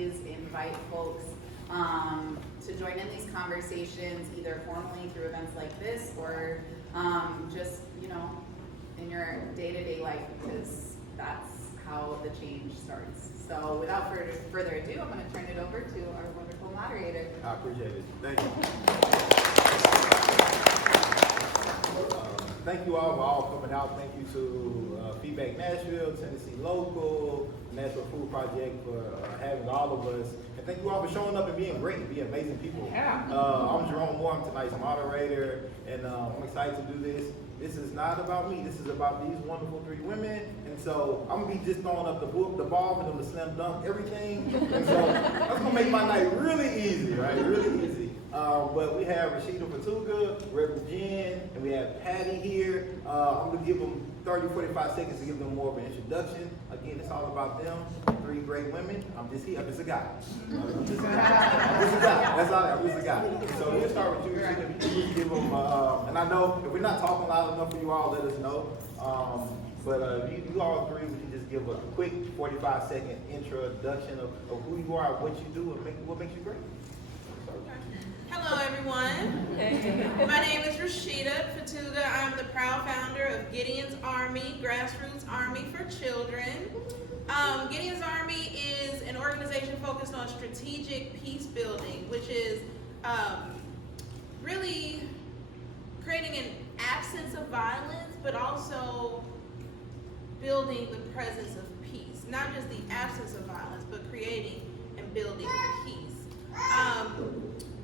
is invite folks to join in these conversations, either formally through events like this or just, in your day-to-day life, because that's how the change starts. So without further ado, I'm going to turn it over to our wonderful moderator. I appreciate it. Thank you. Thank you all for all coming out. Thank you to Feedback Nashville, Tennessee Local, Nashville Food Project for having all of us. And thank you all for showing up and being great, being amazing people. Yeah. I'm Jerome, I'm tonight's moderator, and I'm excited to do this. This is not about me. This is about these wonderful three women. And so I'm gonna be just throwing up the ball for them to slam dunk everything. And so that's gonna make my night really easy, right? Really easy. But we have Rasheedat, Fetuga, Reverend Jenn, and we have Patty here. I'm gonna give them 30, 45 seconds to give them more of an introduction. Again, it's all about them, three great women. I'm just here, I'm just a guy. I'm just a guy. That's all, I'm just a guy. So we'll start with you, Rasheedat. If you can give them, and I know if we're not talking loud enough for you all, let us know. But you all three, we can just give a quick 45-second introduction of who you are, what you do, and what makes you great. Hello, everyone. My name is Rasheedat Fetuga. I'm the proud founder of Gideon's Army, Grassroots Army for Children. Gideon's Army is an organization focused on strategic peace building, which is really creating an absence of violence, but also building the presence of peace. Not just the absence of violence, but creating and building peace.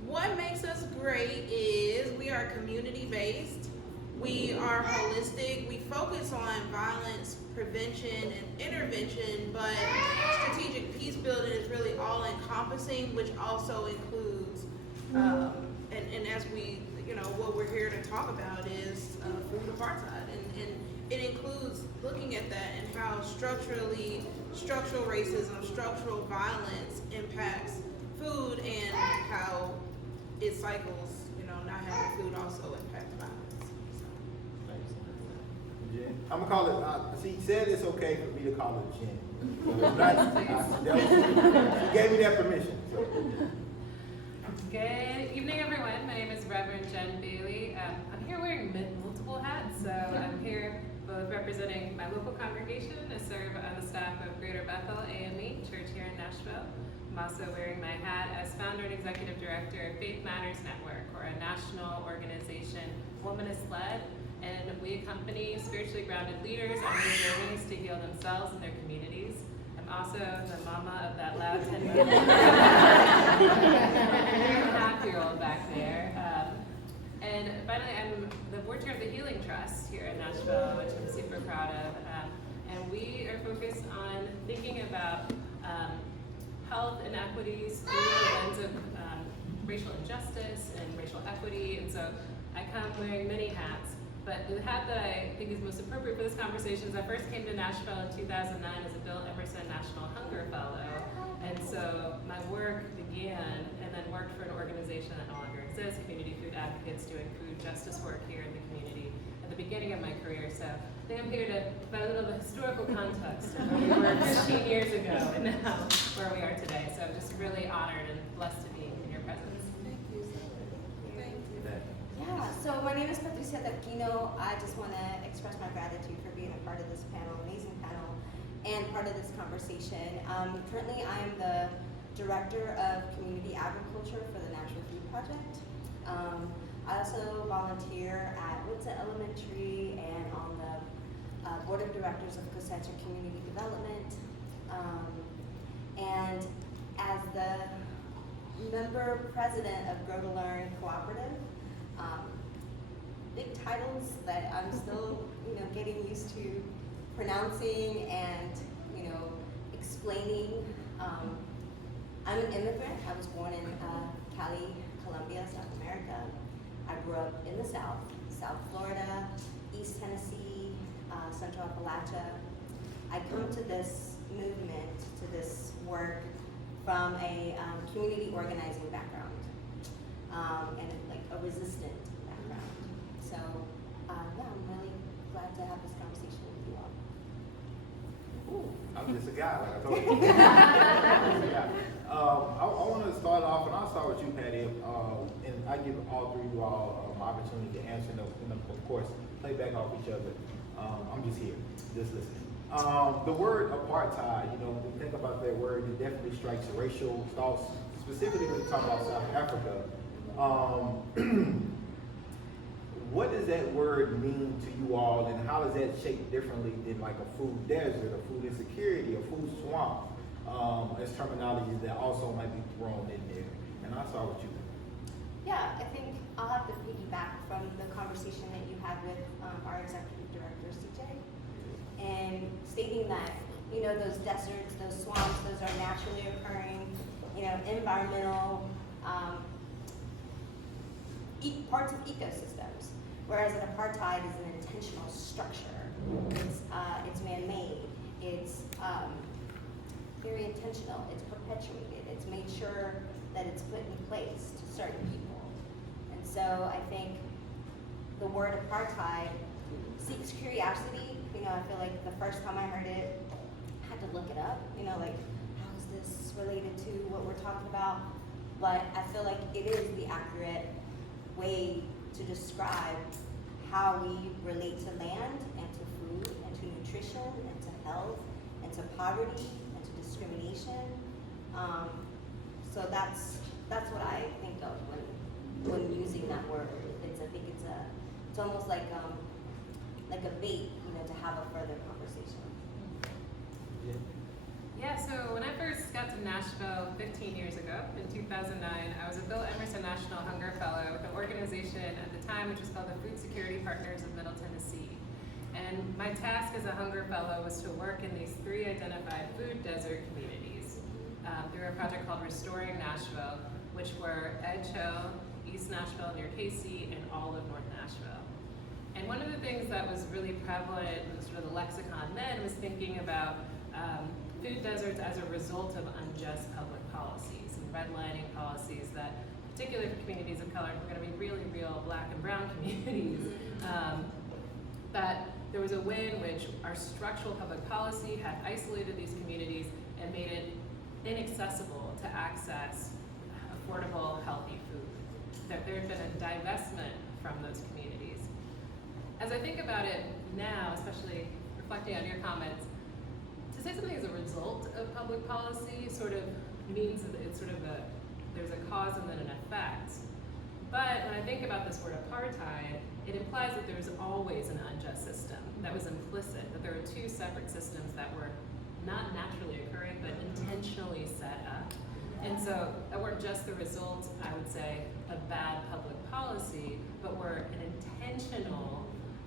What makes us great is we are community-based, we are holistic, we focus on violence prevention and intervention, but strategic peace building is really all-encompassing, which also includes, and as we, what we're here to talk about is food apartheid, and it includes looking at that and how structural racism, structural violence impacts food and how it cycles, not having food also impacts violence. Jen. I'm gonna call it, she said it's okay for me to call her Jen. She gave me that permission. So. Good evening, everyone. My name is Reverend Jenn Bailey. I'm here wearing multiple hats, so I'm here both representing my local congregation. I serve on the staff of Greater Bethel AME Church here in Nashville. I'm also wearing my hat as founder and executive director of Faith Matters Network, or a national organization, womanist-led, and we accompany spiritually grounded leaders on their journeys to heal themselves and their communities. I'm also the mama of that loud 10-year-old half-year-old back there. And finally, I'm the board chair of the Healing Trust here in Nashville, which I'm super proud of. And we are focused on thinking about health inequities through the lens of racial injustice and racial equity. And so I come wearing many hats, but the hat that I think is most appropriate for this conversation is I first came to Nashville in 2009 as a Bill Emerson National Hunger Fellow. And so my work began and then worked for an organization that no longer exists, Community Food Advocates, doing food justice work here in the community at the beginning of my career. So I think I'm here to provide a little bit of historical context of where we were 15 years ago and now where we are today. So I'm just really honored and blessed to be in your presence. Thank you. Thank you. Yeah, so my name is Patricia Tarquino. I just want to express my gratitude for being a part of this panel, amazing panel, and part of this conversation. Currently, I am the Director of Community Agriculture for the Nashville Food Project. I also volunteer at Woodson Elementary and on the Board of Directors of Cosecha Community Development. And as the member president of Grow to Learn Cooperative, big titles that I'm still, getting used to pronouncing and, explaining. I'm an immigrant. I was born in Cali, Colombia, South America. I grew up in the South, South Florida, East Tennessee, Central Appalachia. I come to this movement, to this work from a community organizing background and like a resistant background. So yeah, I'm really glad to have this conversation with you all. I'm just a guy, like I told you. I'm just a guy. I want to start off, and I'll start with you, Patty, and I give all three of you all an opportunity to answer, and of course, play back off each other. I'm just here, just listening. The word apartheid, when we think about that word, it definitely strikes racial thoughts, specifically when we talk about South Africa. What does that word mean to you all, and how is that shaped differently than like a food desert, a food insecurity, a food swamp, as terminologies that also might be thrown in there? And I'll start with you. Yeah, I think I'll have to piggyback from the conversation that you had with our executive director, CJ, and stating that, those deserts, those swamps, those are naturally occurring, environmental parts of ecosystems, whereas an apartheid is an intentional structure. It's man-made. It's very intentional. It's perpetuated. It's made sure that it's put in place to certain people. And so I think the word apartheid seeks curiosity. I feel like the first time I heard it, I had to look it up. Like, how is this related to what we're talking about? But I feel like it is the accurate way to describe how we relate to land and to food and to nutrition and to health and to poverty and to discrimination. So that's what I think of when using that word. I think it's almost like a bait, to have a further conversation. Yeah, so when I first got to Nashville 15 years ago, in 2009, I was a Bill Emerson National Hunger Fellow with an organization at the time which was called the Food Security Partners of Middle Tennessee. And my task as a Hunger Fellow was to work in these 3 identified food desert communities through a project called Restoring Nashville, which were Edge Hill, East Nashville near KC, and all of North Nashville. And one of the things that was really prevalent in sort of the lexicon then was thinking about food deserts as a result of unjust public policies and redlining policies that, particularly for communities of color, and we're going to be really real Black and Brown communities, that there was a way in which our structural public policy had isolated these communities and made it inaccessible to access affordable, healthy food. That there had been a divestment from those communities. As I think about it now, especially reflecting on your comments, to say something as a result of public policy sort of means that it's sort of there's a cause and then an effect. But when I think about this word apartheid, it implies that there's always an unjust system that was implicit, that there are 2 separate systems that were not naturally occurring, but intentionally set up. And so that weren't just the result, I would say, of bad public policy, but were an intentional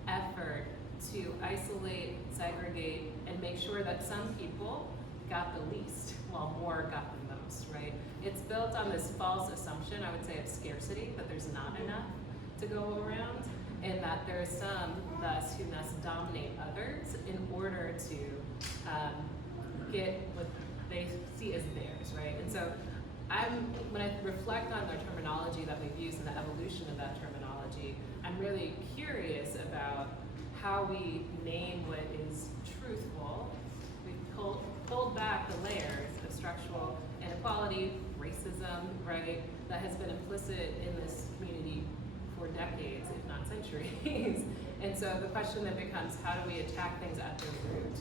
effort to isolate, segregate, and make sure that some people got the least while more got the most, right? It's built on this false assumption, I would say, of scarcity, that there's not enough to go around, and that there are some thus who thus dominate others in order to get what they see as theirs, right? And so when I reflect on the terminology that we've used and the evolution of that terminology, I'm really curious about how we name what is truthful. We've pulled back the layers of structural inequality, racism, right, that has been implicit in this community for decades, if not centuries. And so the question then becomes, how do we attack things at their root,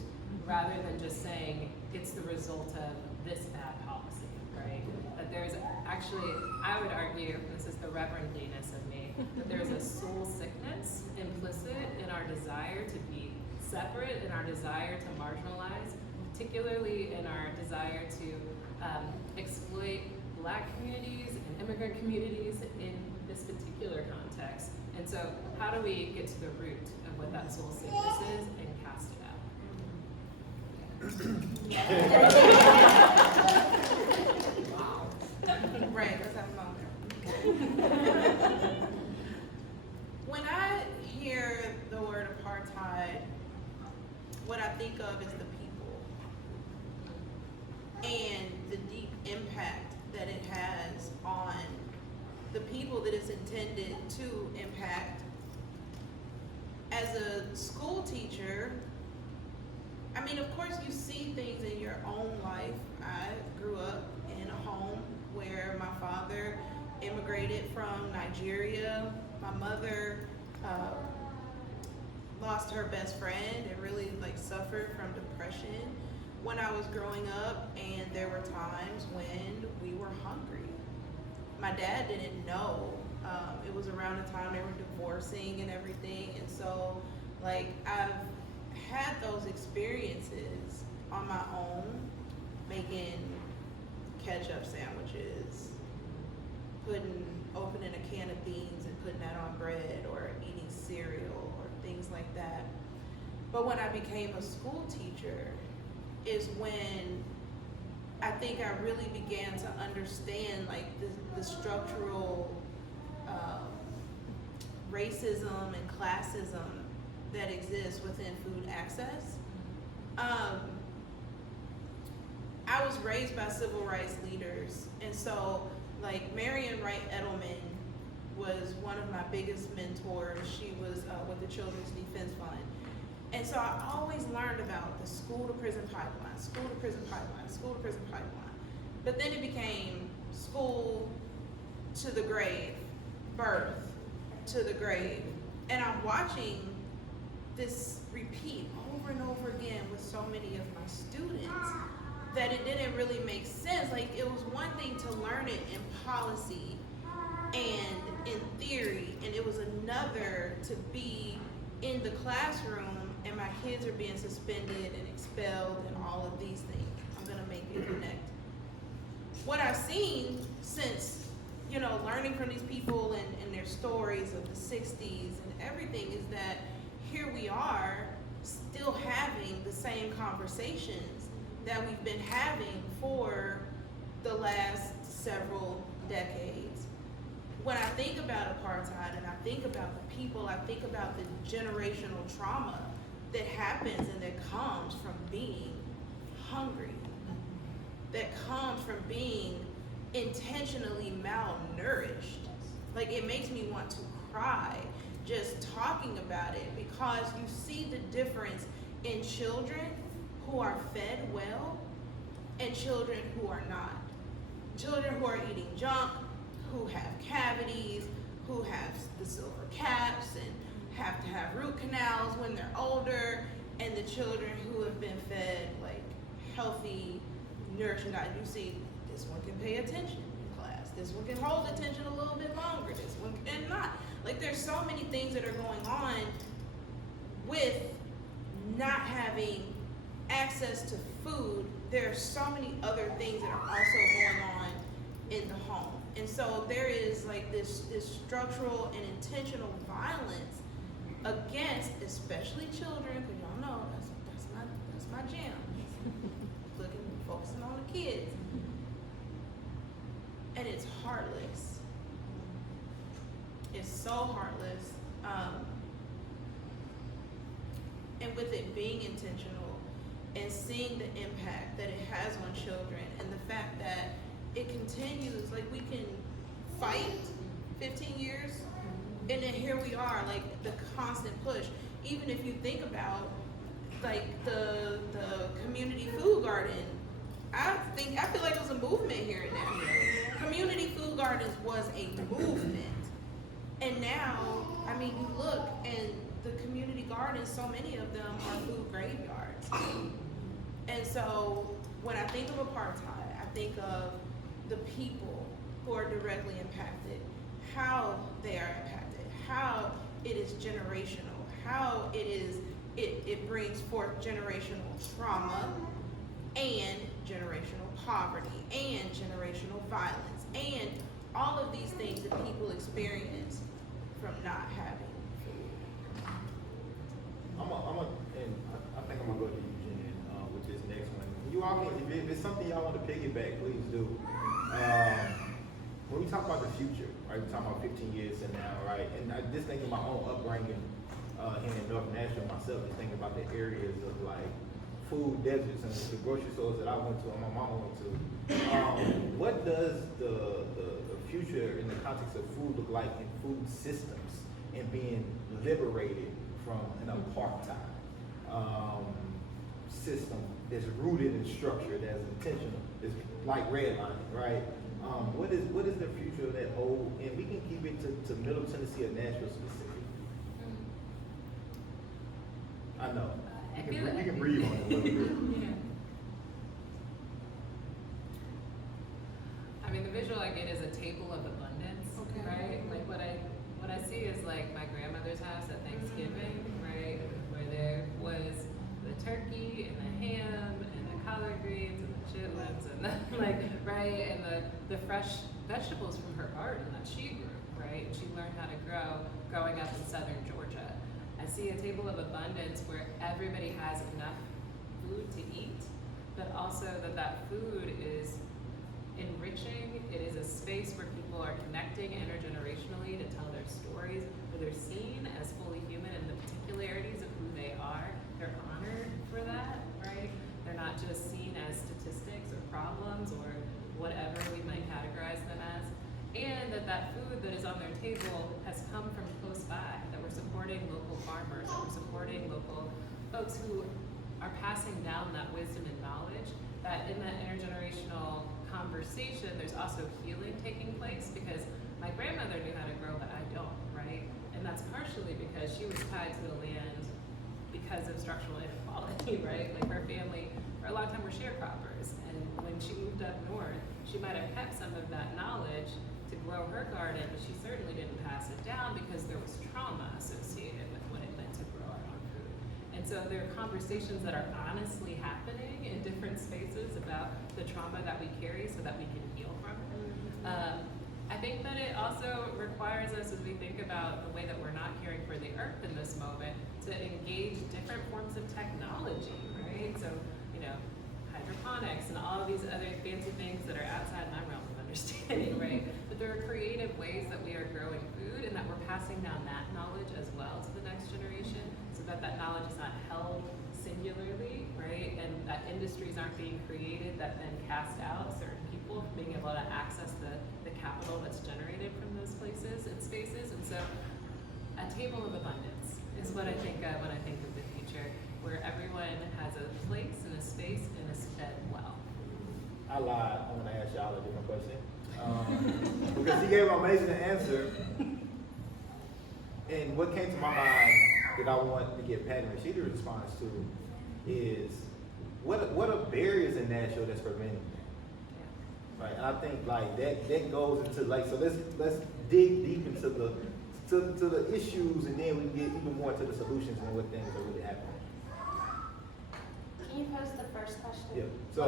rather than just saying it's the result of this bad policy, right? That there's actually, I would argue, and this is the reverendliness of me, that there's a soul sickness implicit in our desire to be separate, in our desire to marginalize, particularly in our desire to exploit Black communities and immigrant communities in this particular context. And so how do we get to the root of what that soul sickness is and cast it out? Wow. Right, let's have a moment. When I hear the word apartheid, what I think of is the people and the deep impact that it has on the people that it's intended to impact. As a school teacher, mean, of course you see things in your own life. I grew up in a home where my father immigrated from Nigeria. My mother lost her best friend and really like suffered from depression when I was growing up, and there were times when we were hungry. My dad didn't know. It was around the time they were divorcing and everything, and so like I've had those experiences on my own, making ketchup sandwiches, opening a can of beans and putting that on bread, or eating cereal or things like that. But when I became a school teacher is when I think I really began to understand like the structural racism and classism that exists within food access. I was raised by civil rights leaders, and so like Marion Wright Edelman was one of my biggest mentors. She was with the Children's Defense Fund. And so I always learned about the school to prison pipeline, school to prison pipeline, school to prison pipeline. But then it became school to the grave, birth to the grave. And I'm watching this repeat over and over again with so many of my students that it didn't really make sense. Like, it was one thing to learn it in policy and in theory, and it was another to be in the classroom and my kids are being suspended and expelled and all of these things. I'm gonna make it connect. What I've seen since, you know, learning from these people and their stories of the 60s and everything is that here we are still having the same conversations that we've been having for the last several decades. When I think about apartheid and I think about the people, I think about the generational trauma that happens and that comes from being hungry, that comes from being intentionally malnourished. Like, it makes me want to cry just talking about it, because you see the difference in children who are fed well and children who are not. Children who are eating junk, who have cavities, who have the silver caps and have to have root canals when they're older, and the children who have been fed like healthy, nourishing diet. You see, this one can pay attention in class, this one can hold attention a little bit longer, this one can not. Like, there's so many things that are going on with not having access to food. There are so many other things that are also going on in the home. And so there is like this structural and intentional violence against especially children, because y'all know that's my jam. Focusing on the kids. And it's heartless. It's so heartless. And with it being intentional and seeing the impact that it has on children, and the fact that it continues, like, we can fight 15 years and then here we are, like, the constant push. Even if you think about like the community food garden, I feel like it was a movement here in Nashville. Community food gardens was a movement. And now, I mean, you look and the community gardens, so many of them are food graveyards. And so when I think of apartheid, I think of the people who are directly impacted, how they are impacted, how it is generational, how it brings forth generational trauma and generational poverty and generational violence and all of these things that people experience from not having food. And I think I'm gonna go to you, Jenn, with this next one. You all can, if it's something y'all want to piggyback, please do. When we talk about the future, right? We talk about 15 years from now, right? And I just think of my own upbringing here in North Nashville myself, just thinking about the areas of like food deserts and the grocery stores that I went to and my mama went to. What does the future in the context of food look like in food systems and being liberated from an apartheid system that's rooted in structure, that's intentional, it's like redlining, right? What is the future of that whole, and we can keep it to Middle Tennessee or Nashville specific. I know. You can breathe on it a little bit. Yeah. I mean, the visual I get is a table of abundance, Okay. right? Like what I see is like my grandmother's house at Thanksgiving, right? Where there was the turkey and the ham and the collard greens and the chitlins and the, like, right? And the fresh vegetables from her garden that she grew, right? And she learned how to grow growing up in southern Georgia. I see a table of abundance where everybody has enough food to eat, but also that food is enriching. It is a space where people are connecting intergenerationally to tell their stories, where they're seen as fully human in the particularities of who they are. They're honored for that, right? They're not just seen as statistics or problems or whatever we might categorize them as. And that food that is on their table has come from close by, that we're supporting local farmers, that we're supporting local folks who are passing down that wisdom and knowledge, that in that intergenerational conversation, there's also healing taking place, because my grandmother knew how to grow, but I don't, right? And that's partially because she was tied to the land because of structural inequality, right? Like her family, for a long time, were sharecroppers. And when she moved up north, she might have kept some of that knowledge to grow her garden, but she certainly didn't pass it down because there was trauma associated with what it meant to grow our own food. And so there are conversations that are honestly happening in different spaces about the trauma that we carry so that we can heal from it. I think that it also requires us, as we think about the way that we're not caring for the earth in this moment, to engage different forms of technology, right? So, you know, hydroponics and all of these other fancy things that are outside my realm of understanding, right? But there are creative ways that we are growing food and that we're passing down that knowledge as well to the next generation, so that that knowledge is not held singularly, right? And that industries aren't being created that then cast out certain people from being able to access the capital that's generated from those places and spaces. And so a table of abundance is what I think of when I think of the future, where everyone has a place and a space and is fed well. I lied. I'm gonna ask y'all a different question. Because he gave an amazing answer. And what came to my mind that I want to get Pat and Rasheedat response to is what are barriers in Nashville that's preventing that? Right, and I think like that goes into like, so let's dig deep into the issues, and then we can get even more to the solutions and what things are really happening. Can you pose the first question? Yeah. What So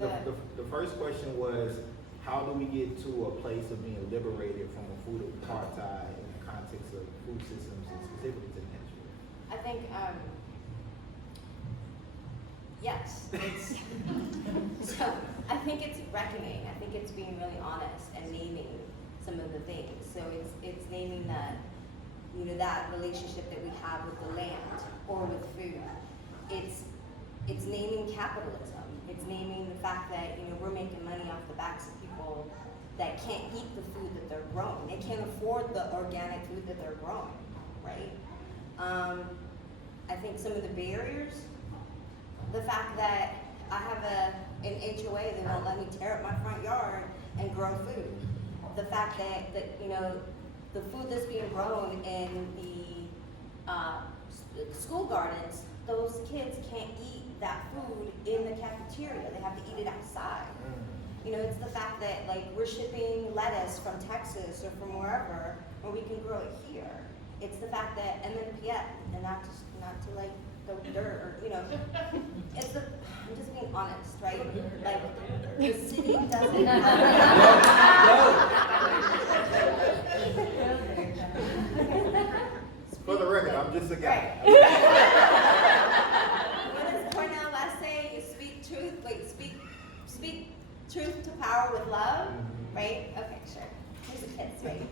was the first question was, how do we get to a place of being liberated from a food apartheid in the context of food systems and specifically to Nashville? I think, yes. So I think it's reckoning. I think it's being really honest and naming some of the things. So it's naming that, you know, that relationship that we have with the land or with food. It's naming capitalism. It's naming the fact that, you know, we're making money off the backs of people that can't eat the food that they're growing. They can't afford the organic food that they're growing, right? I think some of the barriers, the fact that I have an HOA that won't let me tear up my front yard and grow food. The fact that you know, the food that's being grown in the school gardens, those kids can't eat that food in the cafeteria. They have to eat it outside. You know, it's the fact that like we're shipping lettuce from Texas or from wherever, where we can grow it here. It's the fact that MNPF, and not to like go dirt or, you know, I'm just being honest, right? Like the city doesn't For the record, I'm just a guy. What does Cornell say? You speak truth, speak truth to power with love, right? Okay, sure. Here's the kids, right?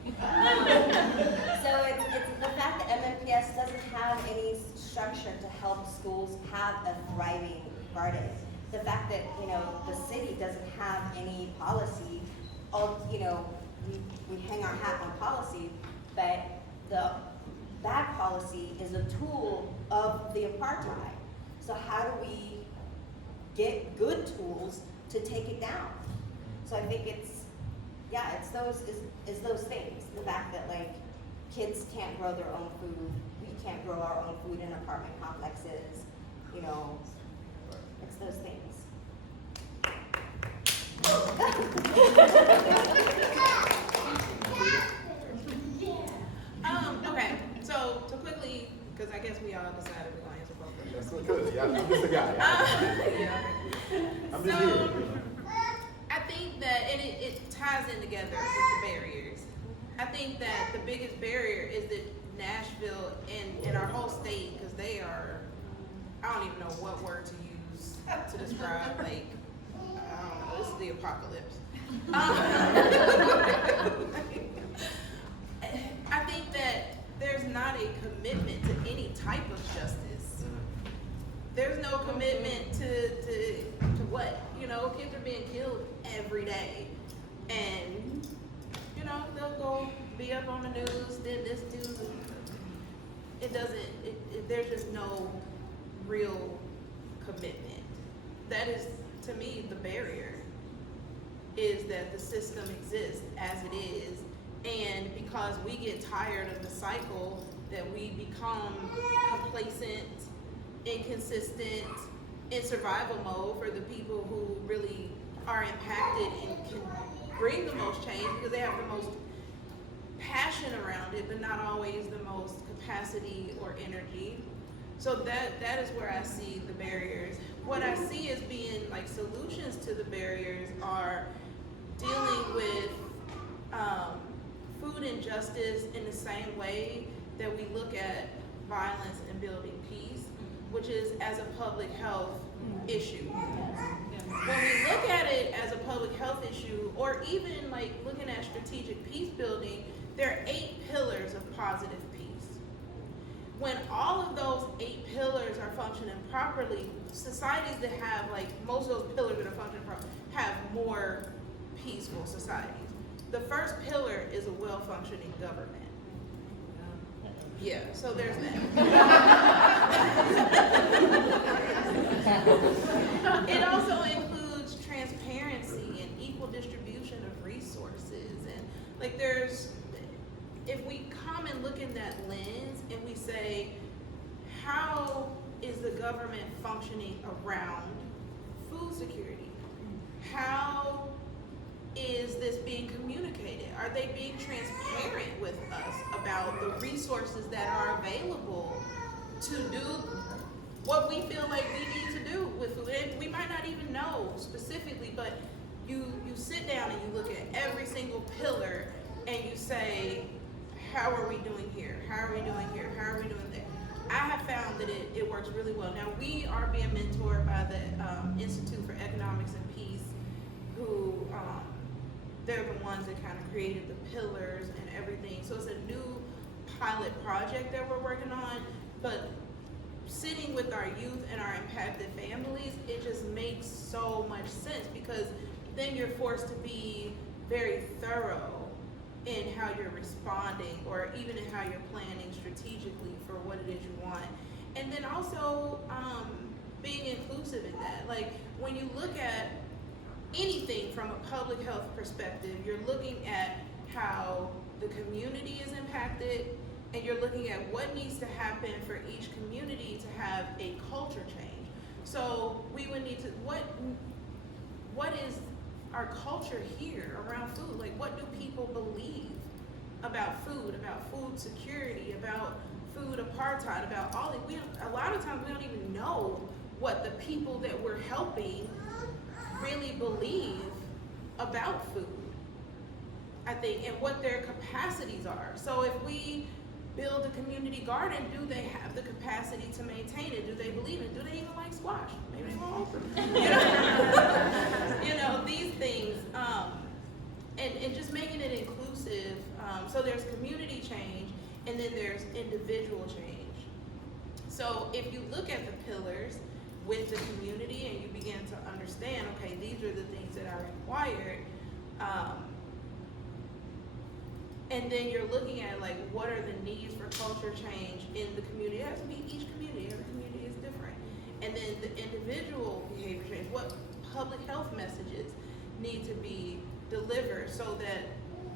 So it's the fact that MNPS doesn't have any structure to help schools have a thriving garden. The fact that, you know, the city doesn't have any policy. You know, we hang our hat on policy, but the bad policy is a tool of the apartheid. So how do we good tools to take it down. So I think it's those things. The fact that like kids can't grow their own food, we can't grow our own food in apartment complexes, you know, it's those things. Okay, so to quickly, because I guess we all decided we're going to answer both of them. That's so good. Yeah, I'm just a guy. I'm just here. You know. I think that, and it ties in together with the barriers. I think that the biggest barrier is that Nashville and our whole state, because they are, I don't even know what word to use to describe, like, I don't know, this is the apocalypse. I think that there's not a commitment to any type of justice. There's no commitment to what? You know, kids are being killed every day. And, you know, they'll go be up on the news, then this dude, there's just no real commitment. That is, to me, the barrier, is that the system exists as it is. And because we get tired of the cycle, that we become complacent, inconsistent, in survival mode for the people who really are impacted and can bring the most change because they have the most passion around it, but not always the most capacity or energy. So that is where I see the barriers. What I see as being like solutions to the barriers are dealing with food injustice in the same way that we look at violence and building peace, which is as a public health issue. When we look at it as a public health issue, or even like looking at strategic peace building, there are 8 pillars of positive peace. When all of those 8 pillars are functioning properly, societies that have like most of those pillars that are functioning properly have more peaceful societies. The first pillar is a well-functioning government. Yeah, so there's that. It also includes transparency and equal distribution of resources. And like if we come and look in that lens and we say, how is the government functioning around food security? How is this being communicated? Are they being transparent with us about the resources that are available to do what we feel like we need to do with food? And we might not even know specifically, but you sit down and you look at every single pillar and you say, how are we doing here? How are we doing here? How are we doing there? I have found that it works really well. Now, we are being mentored by the Institute for Economics and Peace, who they're the ones that kind of created the pillars and everything. So it's a new pilot project that we're working on, but sitting with our youth and our impacted families, it just makes so much sense, because then you're forced to be very thorough in how you're responding, or even in how you're planning strategically for what it is you want. And then also being inclusive in that. Like when you look at anything from a public health perspective, you're looking at how the community is impacted, and you're looking at what needs to happen for each community to have a culture change. So we would need to, what is our culture here around food? Like, what do people believe about food security, about food apartheid, about all that? A lot of times we don't even know what the people that we're helping really believe about food, I think, and what their capacities are. So if we build a community garden, do they have the capacity to maintain it? Do they believe it? Do they even like squash? Maybe they won't open. You know, these things, and just making it inclusive. So there's community change, and then there's individual change. So if you look at the pillars with the community and you begin to understand, okay, these are the things that are required, and then you're looking at like, what are the needs for culture change in the community? It has to be each community, every community is different. And then the individual behavior change, what need to be delivered so that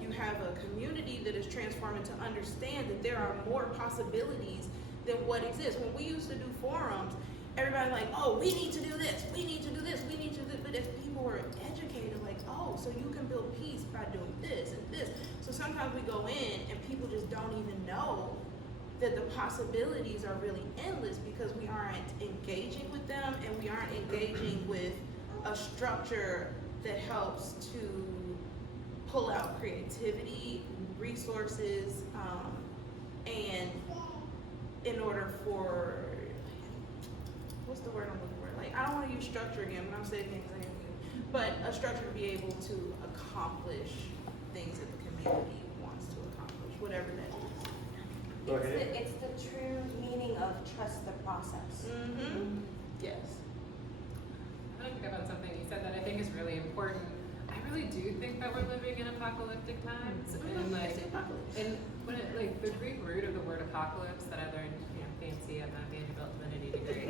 you have a community that is transforming to understand that there are more possibilities than what exists. When we used to do forums, everybody like, oh, we need to do this, we need to do this, we need to do this. But if people were educated, like, oh, so you can build peace by doing this and this. So sometimes we go in and people just don't even know that the possibilities are really endless because we aren't engaging with them and we aren't engaging with a structure that helps to pull out creativity, resources, and in order for, what's the word I'm looking for? Like, I don't want to use structure again, but I'm saying things again. But a structure to be able to accomplish things that the community wants to accomplish, whatever that is. Go ahead. It's the true meaning of trust the process. Mm-hmm. Yes. I want to pick up on something you said that I think is really important. I really do think that we're living in apocalyptic times, and like, and when it, like the Greek root of the word apocalypse that I learned, you know, fancy at my Vanderbilt divinity degree,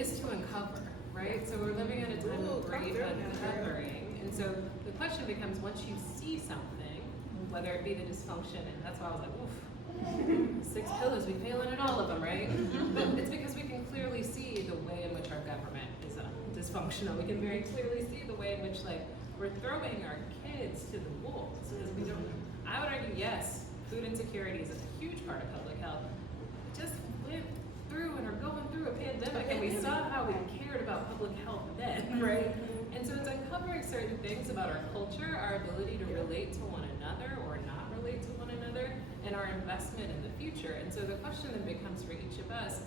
is to uncover, right? So we're living in a time of great uncovering, and so the question becomes: once you see something, whether it be the dysfunction, and that's why I was like, oof, 6 pillars, we failing at all of them, right? But it's because we can clearly see the way in which our government is dysfunctional. We can very clearly see the way in which, like, we're throwing our kids to the wolves because we don't. I would argue, yes, food insecurity is a huge part of public health. We just went through and are going through a pandemic, and we saw how we cared about public health then, right? And so it's uncovering certain things about our culture, our ability to relate to one another or not relate to one another, and our investment in the future. And so the question then becomes for each of us,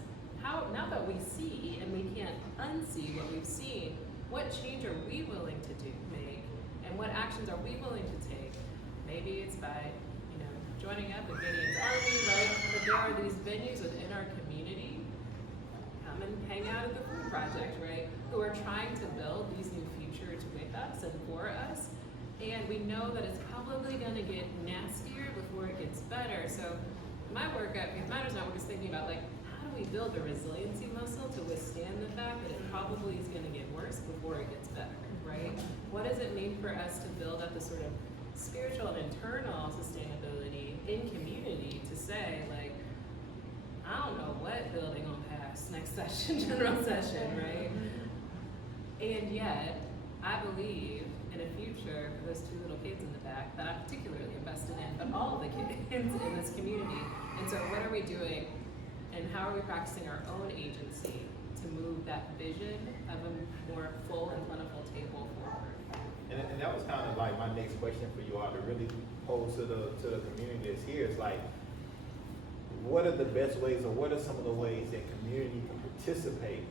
how, now that we see and we can't unsee what we've seen, what change are we willing to make, and what actions are we willing to take? Maybe it's by, you know, joining up with Gideon's Army, right? But there are these venues within our community, come and hang out at the Food Project, right? Who are trying to build these new futures with us and for us. And we know that it's probably gonna get nastier before it gets better. So my work at Youth Matters Network is thinking about, like, how do we build a resiliency muscle to withstand the fact that it probably is gonna get worse before it gets better, right? What does it mean for us to build up the sort of spiritual and internal sustainability in community to say, like, I don't know what building will pass next session, general session, right? And yet, I believe in a future for those 2 little kids in the back that I'm particularly invested in, but all of the kids in this community. And so what are we doing, and how are we practicing our own agency to move that vision of a more full and plentiful table forward? And that was kind of like my next question for you all to really pose to the community that's here. It's like, what are the best ways, or what are some of the ways that community can participate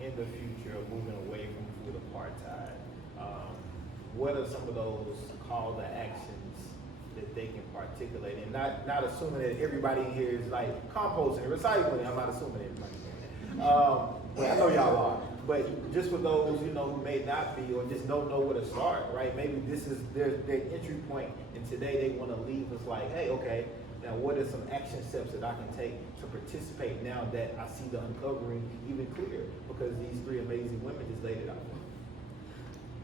in the future of moving away from food apartheid? What are some of those call to actions that they can articulate? And not assuming that everybody in here is like composting and recycling. I'm not assuming everybody's doing that. Well, I know y'all are. But just for those, you know, who may not be or just don't know where to start, right? Maybe this is their entry point, and today they want to leave us like, hey, okay, now what are some action steps that I can take to participate now that I see the uncovering even clearer? Because these 3 amazing women just laid it out.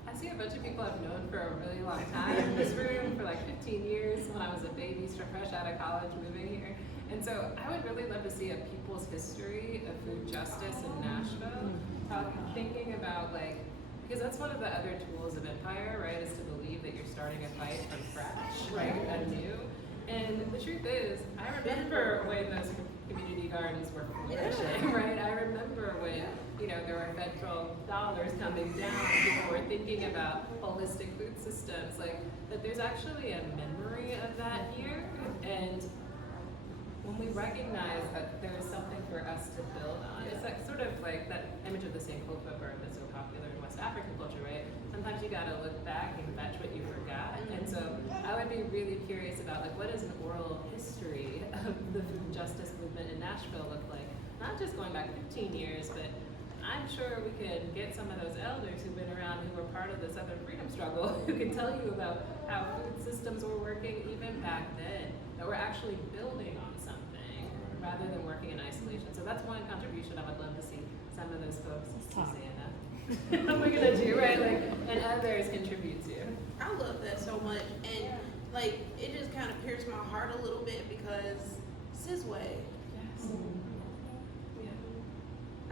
I see a bunch of people I've known for a really long time in this room for like 15 years when I was a baby, fresh out of college, moving here. And so I would really love to see a people's history of food justice in Nashville, thinking about, like, because that's one of the other tools of empire, right, is to believe that you're starting a fight from scratch, right, anew. And the truth is, I remember when those community gardens were flourishing, right? I remember when, you know, there were federal dollars coming down, and people were thinking about holistic food systems, like, that there's actually a memory of that here. And when we recognize that there's something for us to build on, it's like sort of like that image of the Sankofa bird that's so popular in West African culture, right? Sometimes you gotta look back and fetch what you forgot. And so I would be really curious about, like, what does an oral history of the food justice movement in Nashville look like? Not just going back 15 years, but I'm sure we could get some of those elders who've been around, who were part of the Southern freedom struggle, who can tell you about how food systems were working even back then, that we're actually building on something rather than working in isolation. So that's one contribution I would love to see some of those folks stand up. what am I gonna do, right? Like, and others contribute to. I love that so much, and like it just kind of pierced my heart a little bit because Sis Way. Yes. Yeah.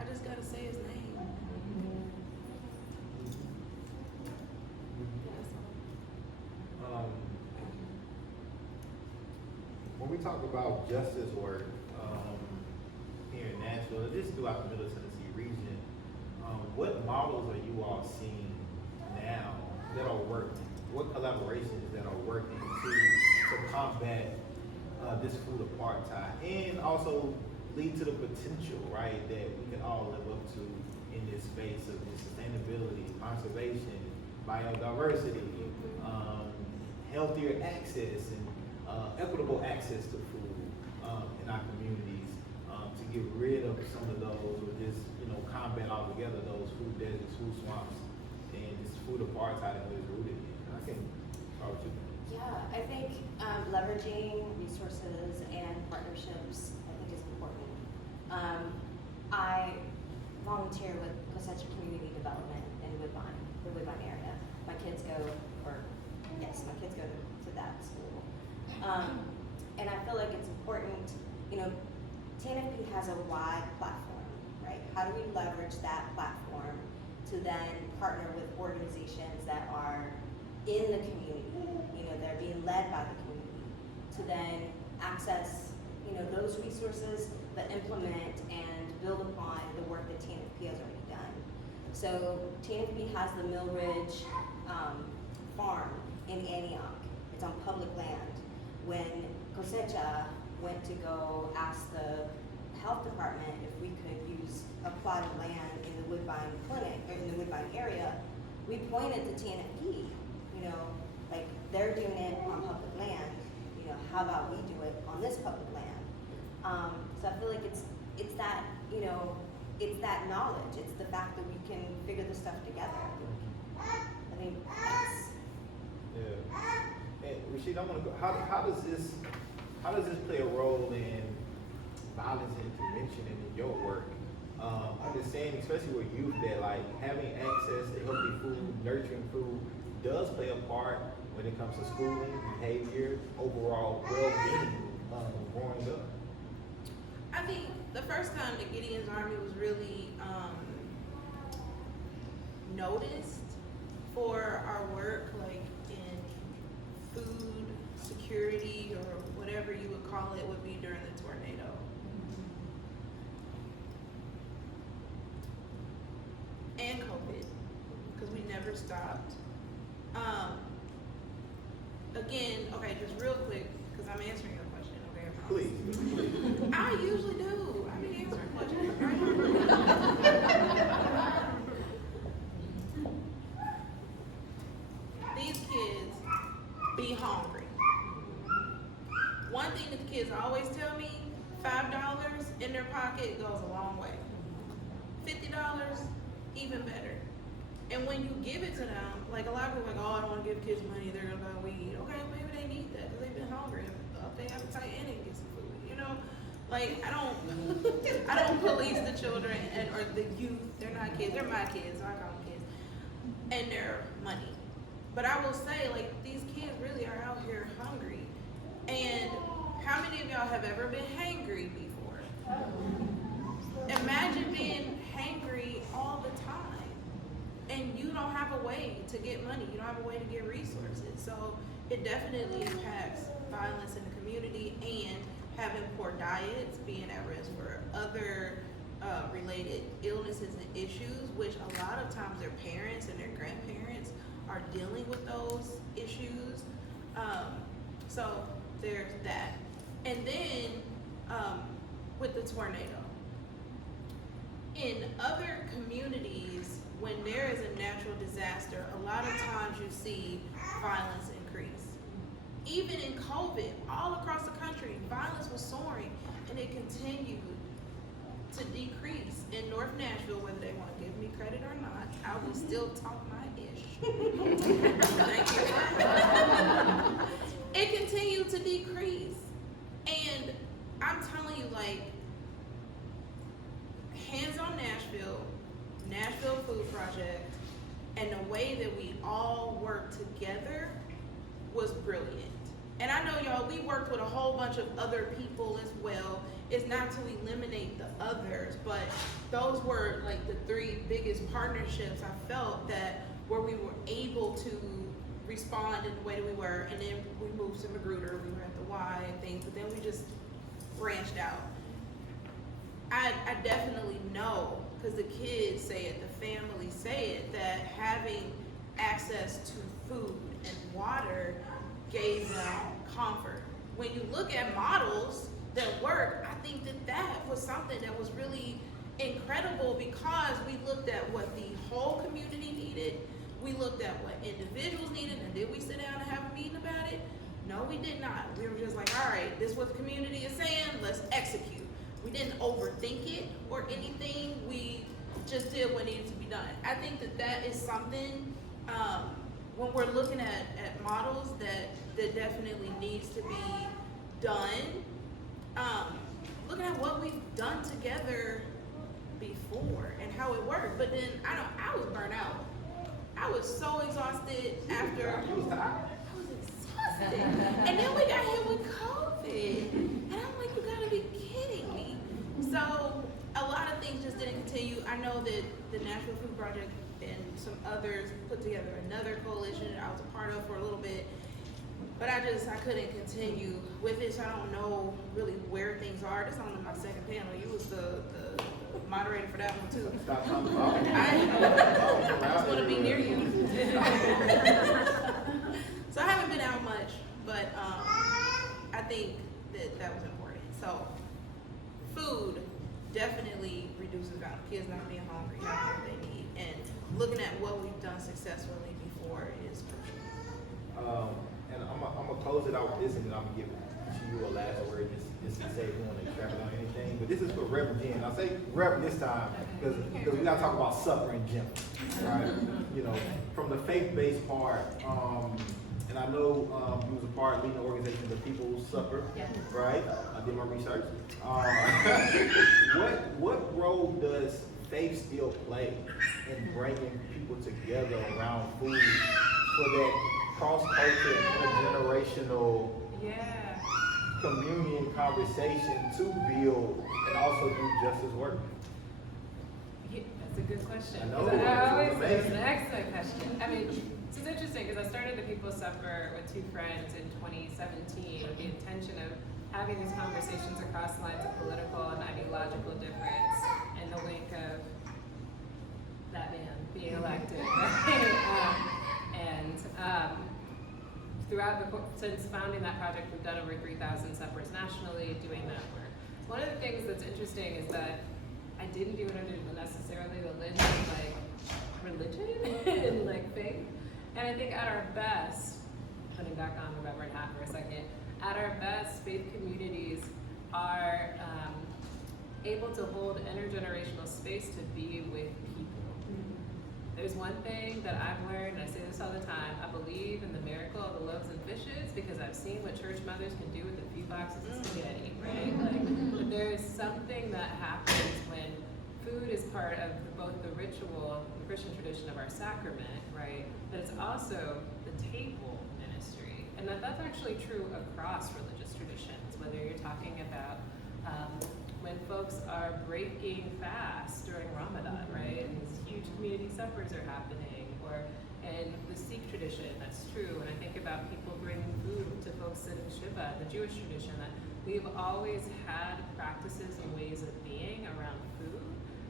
I just gotta say his name. When we talk about justice work here in Nashville, just throughout the Middle Tennessee region, what models are you all seeing now that are working? What collaborations that are working to combat this food apartheid, and also lead to the potential, right, that we can all live up to in this space of sustainability, conservation, biodiversity, healthier access, and equitable access to food in our communities, to get rid of some of those, or just combat altogether those food deserts, food swamps, and this food apartheid that is rooted in. I can start with you. Yeah, I think leveraging resources and partnerships, I think, is important. I volunteer with Cosecha Community Development in Woodbine, the Woodbine area. My kids go to that school. And I feel like it's important, TNFP has a wide platform, right? How do we leverage that platform to then partner with organizations that are in the community, that are being led by the community, to then access, those resources, but implement and build upon the work that TNFP has already done. So TNFP has the Mill Ridge farm in Antioch. It's on public land. When Cosecha went to go ask the health department if we could use a plot of land in the Woodbine clinic, or in the Woodbine area, we pointed to TNFP, like they're doing it on public land, how about we do it on this public land? So I feel like it's that, it's that knowledge, it's the fact that we can figure this stuff together. I think that's... Yeah. And Rasheedat, I want to go. How does this play a role in violence intervention and in your work? Understanding, especially with youth, that like having access to healthy food, nurturing food, does play a part when it comes to schooling, behavior, overall well-being, growing up. I think the first time the Gideon's Army was really noticed for our work, like in food security or whatever you would call it, would be during the tornado. And COVID, because we never stopped. Again, okay, just real quick, because I'm answering your question, okay? I promise. Please. I usually do. I be answering questions, right? These kids be hungry. One thing that the kids always tell me, $5 in their pocket goes a long way. $50, even better. And when you give it to them, like a lot of people are like, oh, I don't want to give kids money, they're gonna buy weed. Okay, maybe they need that because they've been hungry, up their appetite, and they can get some food, Like I don't police the children or the youth. They're not kids, they're my kids, so I call them kids. And their money. But I will say, like, these kids really are out here hungry. And how many of y'all have ever been hangry before? Imagine being hangry all the time. And you don't have a way to get money. You don't have a way to get resources. So it definitely impacts violence in the community, and having poor diets, being at risk for other related illnesses and issues, which a lot of times their parents and their grandparents are dealing with those issues. So there's that. And then with the tornado. In other communities, when there is a natural disaster, a lot of times you see violence increase. Even in COVID, all across the country, violence was soaring, and it continued to decrease. In North Nashville, whether they want to give me credit or not, I will still talk my ish. Thank you. It continued to decrease. And I'm telling you, like, hands on Nashville Food Project and the way that we all worked together was brilliant. And I know y'all, we worked with a whole bunch of other people as well. It's not to eliminate the others, but those were like the three biggest partnerships I felt that where we were able to respond in the way that we were, and then we moved to Magruder, we were at the Y and things, but then we just branched out. I definitely know, because the kids say it, the family say it, that having access to food and water gave them comfort. When you look at models that work, I think that that was something that was really incredible because we looked at what the whole community needed, we looked at what individuals needed, and did we sit down and have a meeting about it? No, we did not. We were just like, all right, this is what the community is saying, let's execute. We didn't overthink it or anything, we just did what needed to be done. I think that that is something, when we're looking at models that definitely needs to be done. Looking at what we've done together before and how it worked, but then I was burnt out. I was so exhausted after. I was exhausted, and then we got hit with COVID, and I'm like, you gotta be kidding me. So a lot of things just didn't continue. I know that the Nashville Food Project and some others put together another coalition that I was a part of for a little bit, but I couldn't continue with it, so I don't know really where things are. This is only my second panel. You was the moderator for that one too. Stop talking about it. I just want to be near you. So I haven't been out much, but I think that was important. So food definitely reduces violence. Kids not being hungry, having what they need, and looking at what we've done successfully before is crucial. And I'm gonna close it out with this, and then I'm gonna give you a last word, just to say if you want to extrapolate on anything. But this is for Reverend Jenn. I say Reverend this time because we gotta talk about supper in general, right? You know, from the faith-based part, and I know you was a part leading the organization, the People's Supper, right? I did my research. What role does faith still play in bringing people together around food for that cross-culture, intergenerational communion conversation to build and also do justice work? Yeah, that's a good question. I know. It's an excellent question. I mean, this is interesting because I started the People's Supper with two friends in 2017 with the intention of having these conversations across lines of political and ideological difference in the wake of that man being elected. Since founding that project, we've done over 3,000 suppers nationally doing that work. One of the things that's interesting is that I didn't do it under necessarily the lens of like religion and like faith. And I think at our best, putting back on the Reverend hat for a second, at our best, faith communities are able to hold intergenerational space to be with people. There's one thing that I've learned, and I say this all the time, I believe in the miracle of the loaves and fishes because I've seen what church mothers can do with a few boxes of spaghetti, right? Like, there is something that happens when food is part of both the ritual, the Christian tradition of our sacrament, right? But it's also the table ministry. And that's actually true across religious traditions, whether you're talking about when folks are breaking fast during Ramadan, right? And these huge community suppers are happening, or in the Sikh tradition, that's true. And I think about people bringing food to folks sitting Shiva, the Jewish tradition, that we've always had practices and ways of being around food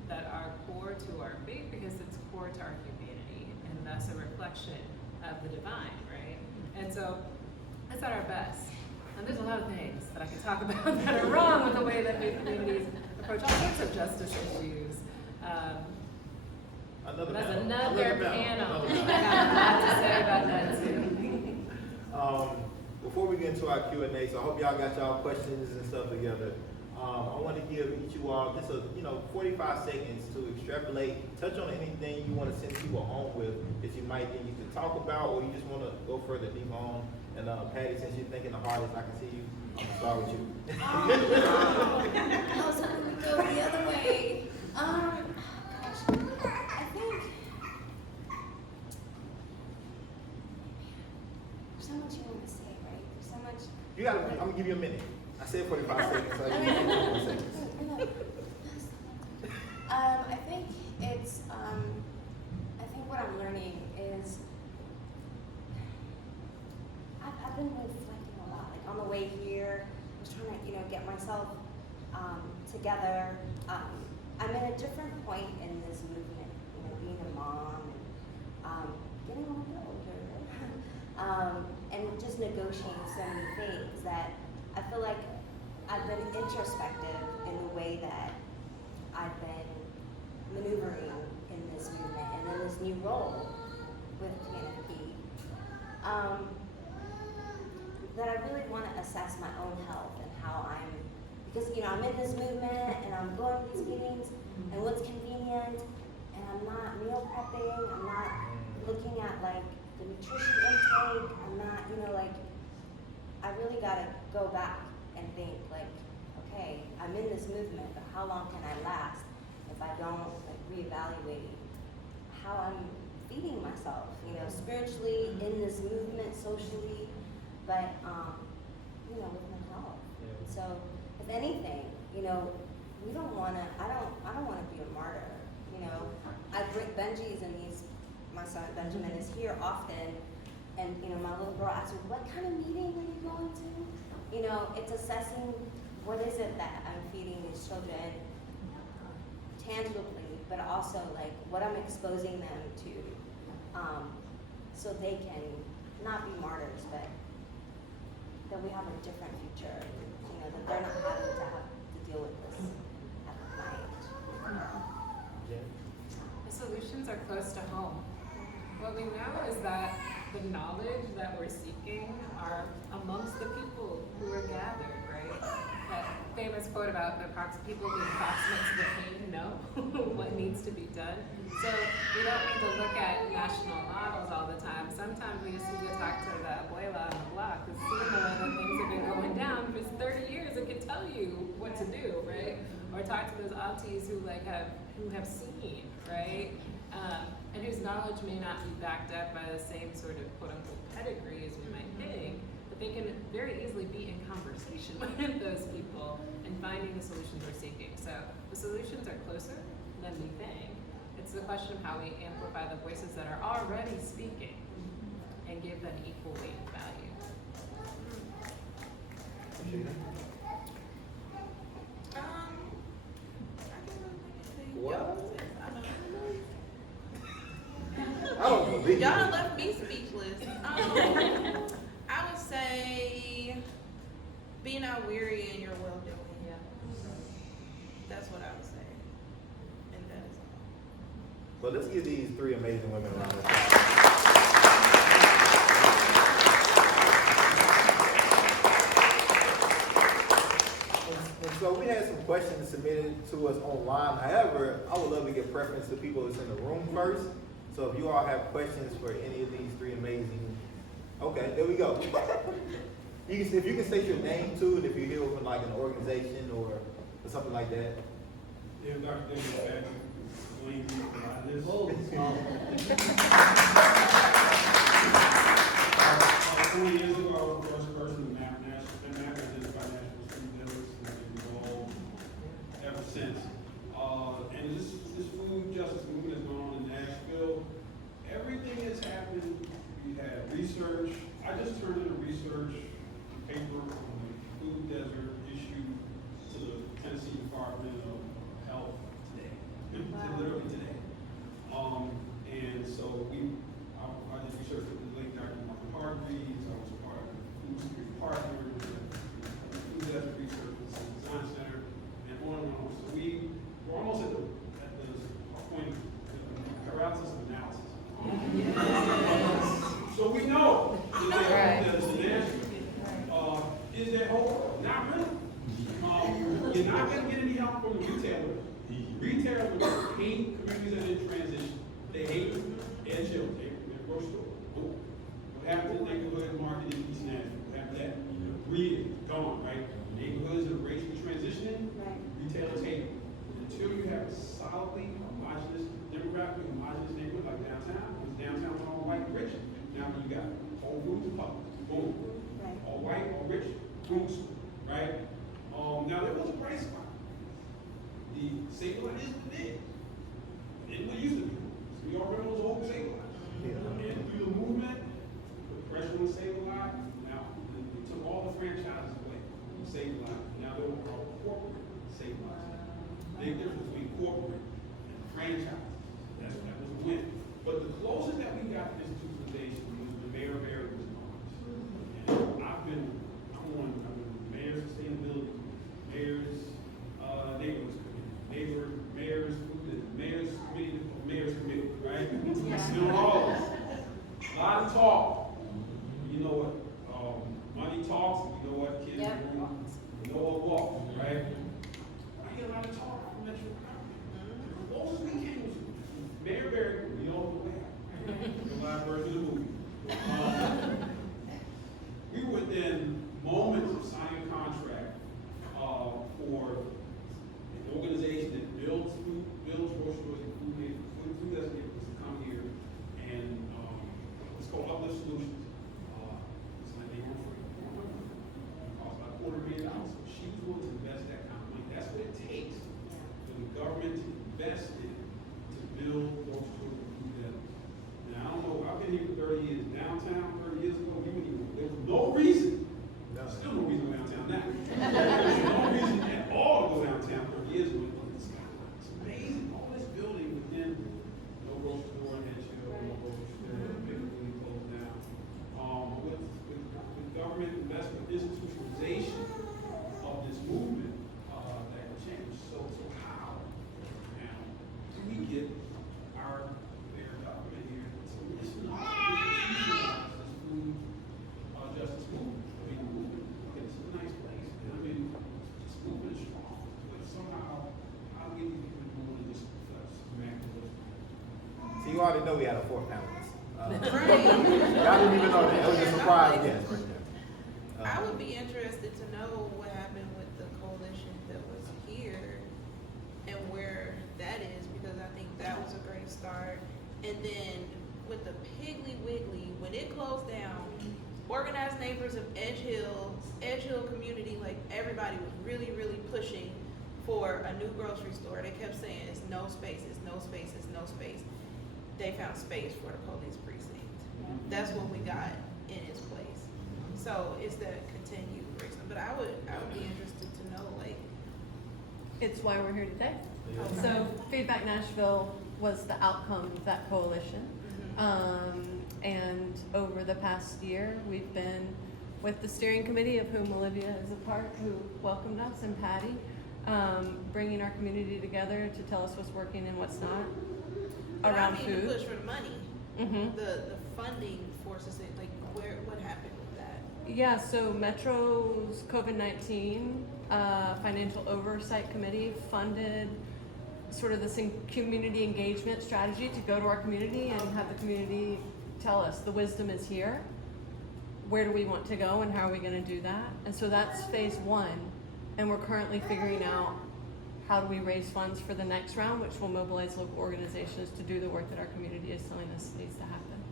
that are core to our faith because it's core to our humanity, and thus a reflection of the divine, right? And so that's at our best. And there's a lot of things that I could talk about that are wrong with the way that faith communities approach all sorts of justice issues. Another That's panel. another panel. I got a lot to say about that too. Before we get into our Q&A, so I hope y'all got y'all questions and stuff together. I want to give each of you all just 45 seconds to extrapolate, touch on anything you want to send people home with that you might think you can talk about, or you just want to go further deep on. And Patty, since you're thinking the hardest, I can see you. I'm gonna start with you. I was hoping we'd go the other way. Gosh, I think so much you want to say, right? There's so much. You gotta, I'm gonna give you a minute. I said 45 seconds, so I give you 45 seconds. I think it's, I think what I'm learning is, I've been reflecting a lot. Like on the way here, I was trying to, get myself together. I'm at a different point in this movement, being a mom and getting a little bit older, and just negotiating so many things that I feel like I've been introspective in the way that I've been maneuvering in this movement and in this new role with PNP. That I really want to assess my own health and how I'm, because I'm in this movement and I'm going to these meetings and what's convenient, and I'm not meal prepping, I'm not looking at like the nutrition intake, I'm not, I really gotta go back and think like, okay, I'm in this movement, but how long can I last if I don't reevaluate how I'm feeding myself, spiritually, in this movement, socially, but with my health. Yeah. So if anything, we don't wanna, I don't wanna be a martyr, I bring Benji's and my son Benjamin is here often, and my little girl asks me, what kind of meeting are you going to? It's assessing what is it that I'm feeding these children tangibly, but also like what I'm exposing them to, so they can not be martyrs, but that we have a different future, that they're not having to deal with this at my age. Jenn? The solutions are close to home. What we know is that the knowledge that we're seeking are amongst the people who are gathered, right? That famous quote about the people being proximate to the pain know what needs to be done. So we don't need to look at national models all the time. Sometimes we just need to talk to the abuela on the block who's seen the way that things have been going down for 30 years and can tell you what to do, right? Or talk to those aunties who have seen, right? And whose knowledge may not be backed up by the same sort of quote unquote pedigree as we might think, but they can very easily be in conversation with those people and finding the solutions we're seeking. So the solutions are closer than we think. It's the question of how we amplify the voices that are already speaking and give them equal weight and value. What? I don't believe Y'all you. left me speechless. I would say be not weary in your well doing. Yeah. That's what I would say. And that is all. So let's give these three amazing women a round of applause. And so we had some questions submitted to us online. However, I would love to give preference to people that's in the room first. So if you all have questions for any of these three amazing, okay, there we go. If you can state your name too, and if you're here with like an organization or something like that. Yeah, Dr. David Patrick, Link, this. 20 years ago, I was the first person to map identify national food deserts, and I've been involved ever since. And this food justice movement has gone on in Nashville. Everything that's happened, we had research. I just turned in a research paper on the food desert issue to the Tennessee Department of Health today, literally today. And so I did research with the late Dr. Martin Hargreaves. I was part of the Food Security Partner, the Food Desert Research Design Center, and on and on. So we're almost at the point of paralysis of analysis. So we know that the national is you got Whole Foods Public, boom. Right. All white, all rich, foods, right? Now there was a bright spot. The Save-A-Lot is what it is. It what it used to be. So we all remember those old Save-A-Lots. And through the movement, the pressure on Save-A-Lot, now they took all the franchises away from Save-A-Lot. Now they were called corporate Save-A-Lots. Big difference between corporate and franchise. That was a win. But the closest that we got to institutionalization was the mayor of Area was and I'm on mayor's sustainability, mayor's neighborhoods committee, mayor's food, mayor's committee, mayor's committee, right? Doing all this. A lot of talk. You know what? Money talks. You know what? Kids Yep. you know what walks, right? I hear a lot of talk from Metro County. The closest we came was Mayor Barry. We all know that. The live version of the movie. We were within moments of signing a contract for an organization that builds food, builds grocery stores and food designated to come here and it's called Uplift Solutions. It's like they were free. It costs about $250,000. So she was willing to invest that kind of money. That's what it takes for the government to invest in to build grocery stores and food deserts. Now I don't know, I've been here for 30 years. Downtown 30 years ago, there was no reason. Still no reason to go downtown now. There's no reason at all to go downtown 30 years ago. It's amazing. All this building within no grocery store in Nashville, no grocery store, big building closed down. With government investment, institutionalization of this movement, that changed. So how now do we get our fair government here? So it's not institutionalized this food justice movement. I mean, it's a nice place. I mean, this movement is strong. But somehow, how do we get people moving this mechanism? So you already know we had a fourth panelist. Right. Y'all didn't even know that. It was a surprise guest right there. I would be interested to know what happened with the coalition that was here and where that is, because I think that was a great start. And then with the Piggly Wiggly, when it closed down, Organized Neighbors of Edge Hill community, like everybody was really, really pushing for a new grocery store. They kept saying it's no space, it's no space, it's no space. They found space for the police precinct. That's what we got in its place. So it's the continued reason. But I would be interested to know, like, It's why we're here today. Okay. So Feedback Nashville was the outcome of that coalition. And over the past year, we've been with the steering committee, of whom Olivia is a part, who welcomed us, and Patty, bringing our community together to tell us what's working and what's not but around I mean food. to push for the money. Mhm. The funding forces it, like what happened with that? Yeah, so Metro's COVID-19 Financial Oversight Committee funded sort of this community engagement strategy to go to our community and have the community tell us the wisdom is here. Where do we want to go and how are we going to do that? And so that's phase one. And we're currently figuring out how do we raise funds for the next round, which will mobilize local organizations to do the work that our community is telling us needs to happen.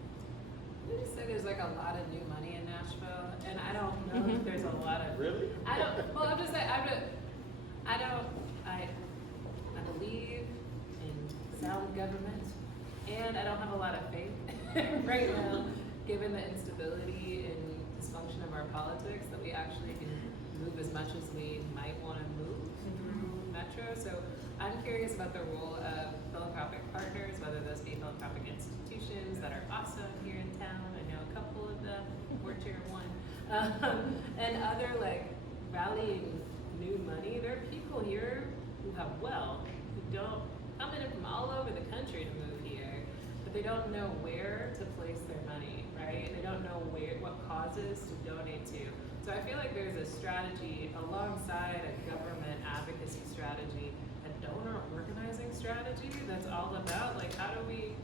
Would you say there's like a lot of new money in Nashville? And I don't know if there's a lot of. Really? I don't. Well, I'm just saying. I believe in sound government, and I don't have a lot of faith right now, given the instability and dysfunction of our politics, that we actually can move as much as we might want to move through Metro. So I'm curious about the role of philanthropic partners, whether those be philanthropic institutions that are awesome here in town. I know a couple of them, we're tier one, and other like rallying new money. There are people here who have wealth, who don't come in from all over the country to move here, but they don't know where to place their money, right? They don't know what causes to donate to. So I feel like there's a strategy alongside a government advocacy strategy, a donor organizing strategy that's all about like how do we,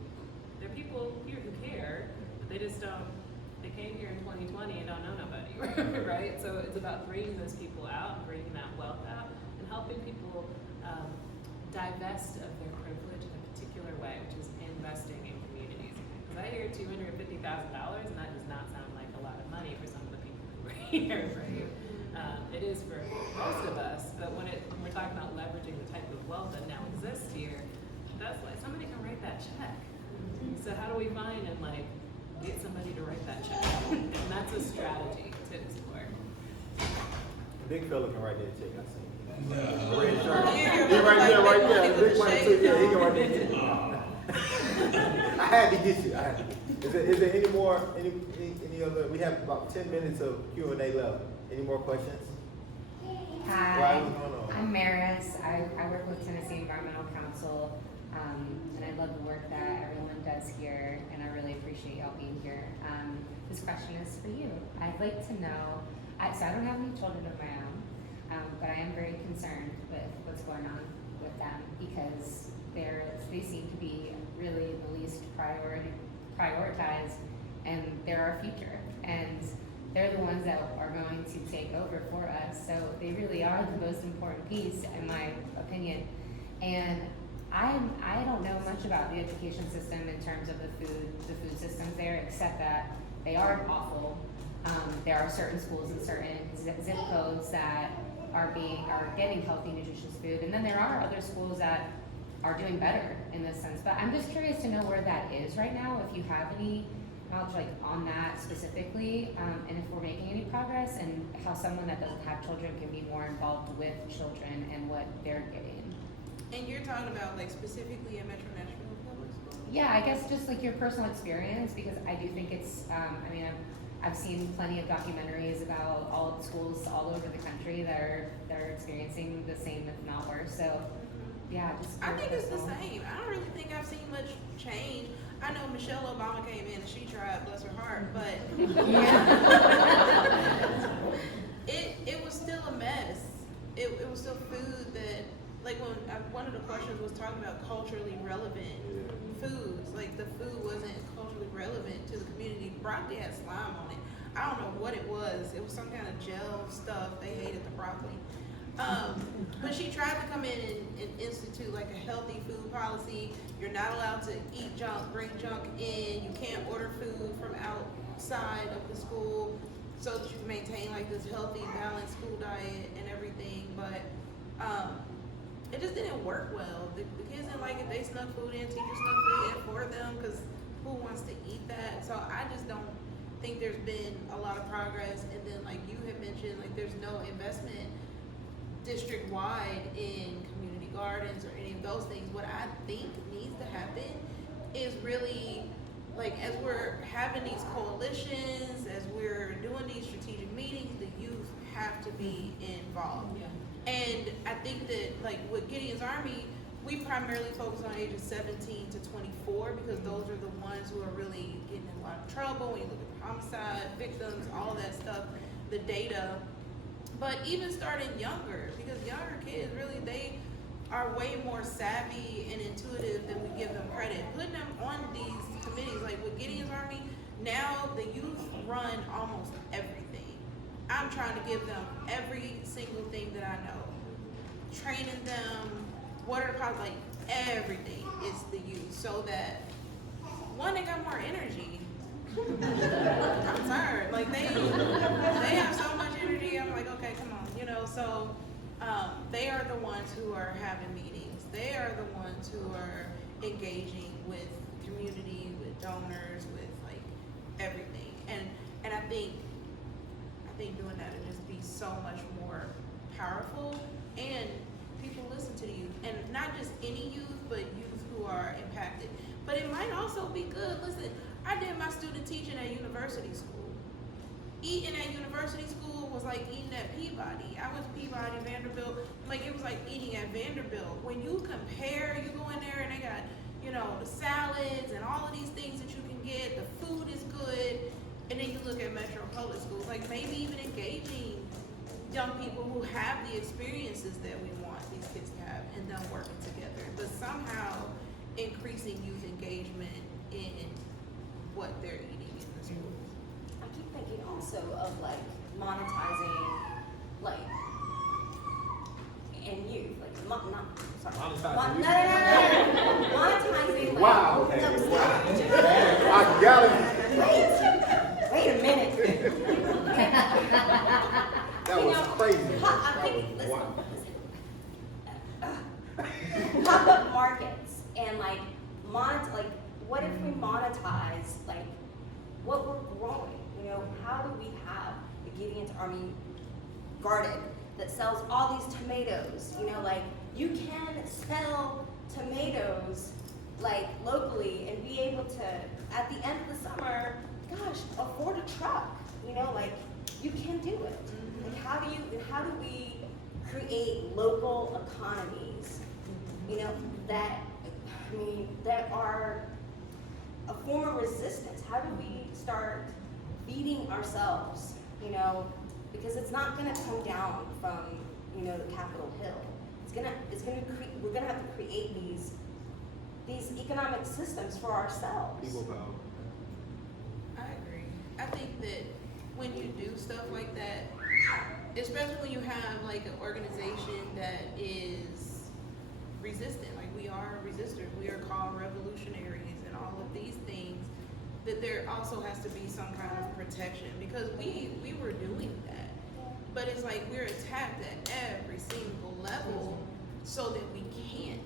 there are people here who care, but they just don't, they came here in 2020 and don't know nobody, right? So it's about bringing those people out and bringing that wealth out and helping people divest of their privilege in a particular way, which is investing in communities. Because I hear $250,000, and that does not sound like a lot of money for some of the people who are here, right? It is for most of us, but when we're talking about leveraging the type of wealth that now exists here, that's like somebody can write that check. So how do we find and like get somebody to write that check? And that's a strategy to explore. Big fella can write that check, I see. Yeah. Red shirt. Yeah, He right there, right there. with Big the money shades too. Yeah, he can on. write that check. I had to get you. I had to get you. Is there any more, any other, we have about 10 minutes of Q&A left. Any more questions? Hi, What's going on? I'm Maris. I work with Tennessee Environmental Council, and I love the work that everyone does here, and I really appreciate y'all being here. This question is for you. I'd like to know, so I don't have any children of my own, but I am very concerned with what's going on with them because they seem to be really the least prioritized, and they're our future. And they're the ones that are going to take over for us. So they really are the most important piece, in my opinion. And I don't know much about the education system in terms of the food systems there, except that they are awful. There are certain schools in certain zip codes that are getting healthy, nutritious food, and then there are other schools that are doing better in this sense. But I'm just curious to know where that is right now, if you have any knowledge like on that specifically, and if we're making any progress, and how someone that doesn't have children can be more involved with children and what they're getting. And you're talking about like specifically in Metro Nashville Public School? Yeah, I guess just like your personal experience, because I do think it's, I've seen plenty of documentaries about all the schools all over the country that are experiencing the same, if not worse. So, yeah, just. I think it's the same. I don't really think I've seen much change. I know Michelle Obama came in and she tried, bless her heart, but it was still a mess. It was still food that, like when one of the questions was talking about culturally relevant foods, like the food wasn't culturally relevant to the community. Broccoli had slime on it. I don't know what it was. It was some kind of gel stuff. They hated the broccoli. But she tried to come in and institute like a healthy food policy. You're not allowed to eat junk, bring junk in. You can't order food from outside of the school so that you can maintain like this healthy, balanced school diet and everything. But it just didn't work well. The kids didn't like it. They snuck food in. Teachers snuck food in for them because who wants to eat that? So I just don't think there's been a lot of progress. And then like you had mentioned, like there's no investment district-wide in community gardens or any of those things. What I think needs to happen is really, like, as we're having these coalitions, as we're doing these strategic meetings, the youth have to be involved. Yeah. And I think that, like, with Gideon's Army, we primarily focus on ages 17 to 24 because those are the ones who are really getting in a lot of trouble. When you look at homicide, victims, all that stuff, the data. But even starting younger, because younger kids really, they are way more savvy and intuitive than we give them credit. Putting them on these committees, like with Gideon's Army, now the youth run almost everything. I'm trying to give them every single thing that I know. Training them, what are the problems, like everything is the youth. So that, one, they got more energy. I'm tired. Like they have so much energy. I'm like, okay, come on, you know. So they are the ones who are having meetings. They are the ones who are engaging with community, with donors, with like everything. And I think doing that would just be so much more powerful. And people listen to the youth, and not just any youth, but youth who are impacted. But it might also be good. Listen. I did my student teaching at university school. Eating at university school was like eating at Peabody. I was Peabody, Vanderbilt. Like it was like eating at Vanderbilt. When you compare, you go in there and they got, you know, the salads and all of these things that you can get. The food is good. And then you look at Metro Public Schools, like maybe even engaging young people who have the experiences that we want these kids to have and them working together. But somehow increasing youth engagement in what they're eating in the schools. I keep thinking also of like monetizing, like, and youth, like, monetizing, Monetizing. monetizing, like, Wow, okay. no, Wow. stop. I got it. I'm That thinking, was listen, wild. pop-up markets and like what if we monetize like what we're growing? You know, how do we have the Gideon's Army garden that sells all these tomatoes? You know, like you can sell tomatoes like locally and be able to, at the end of the summer, gosh, afford a truck. You know, like you can do it. Like how do we create local economies? You know, that are a form of resistance. How do we start feeding ourselves? You know, because it's not going to come down from, you know, the Capitol Hill. We're gonna have to create these economic systems for ourselves. People power. I agree. I think that when you do stuff like that, especially when you have like an organization that is resistant, like we are resistors, we are called revolutionaries and all of these things, that there also has to be some kind of protection, because we were doing that. But it's like we're attacked at every single level so that we can't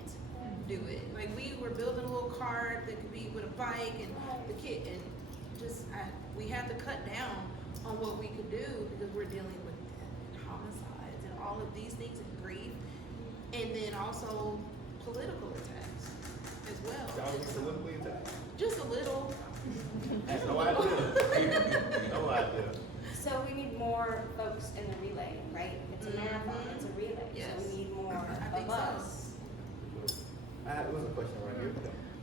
do it. Like we were building a little cart that could be with a bike and the kid, and we have to cut down on what we could do because we're dealing with homicides and all of these things and grief, and then also political attacks as well. Y'all was politically attacked? Just a little. No idea. No idea. So we need more folks in the relay, right? It's a marathon, it's a relay. Yes. So we need more I think of so. us. There was a question right here.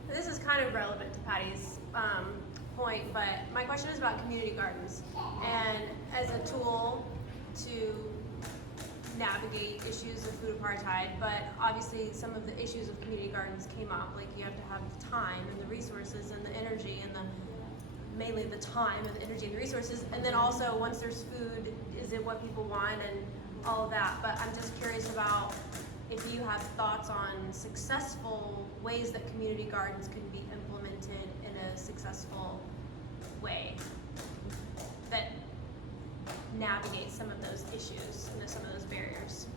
This is kind of relevant to Patty's point, but my question is about community gardens and as a tool to navigate issues of food apartheid, but obviously some of the issues of community gardens came up, like you have to have the time and the resources and the energy and mainly the time and the energy and the resources, and then also once there's food, is it what people want and all of that. But I'm just curious about if you have thoughts on successful ways that community gardens can be implemented in a successful way that navigate some of those issues and some of those barriers.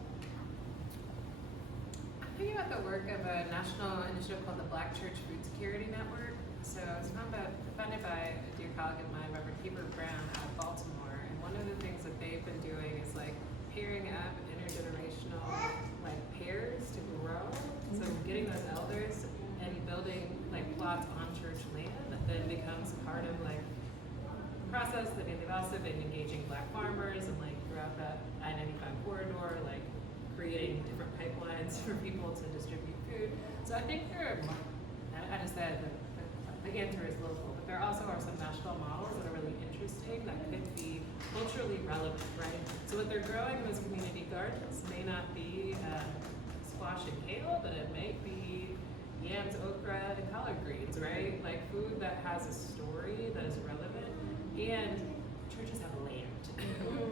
I'm thinking about the work of a national initiative called the Black Church Food Security Network. So it's founded by a dear colleague of mine, Reverend Heber Brown, out of Baltimore. And one of the things that they've been doing is like pairing up intergenerational like pairs to grow. So getting those elders and building like plots on church land that then becomes part of like the process. I mean, they've also been engaging Black farmers and like throughout that I-95 corridor, like creating different pipelines for people to distribute food. So I think there are, I just said that the answer is local, but there also are some national models that are really interesting that could be culturally relevant, right? So what they're growing in those community gardens may not be squash and kale, but it may be yams, okra, and collard greens, right? Like food that has a story that is relevant, and churches have land,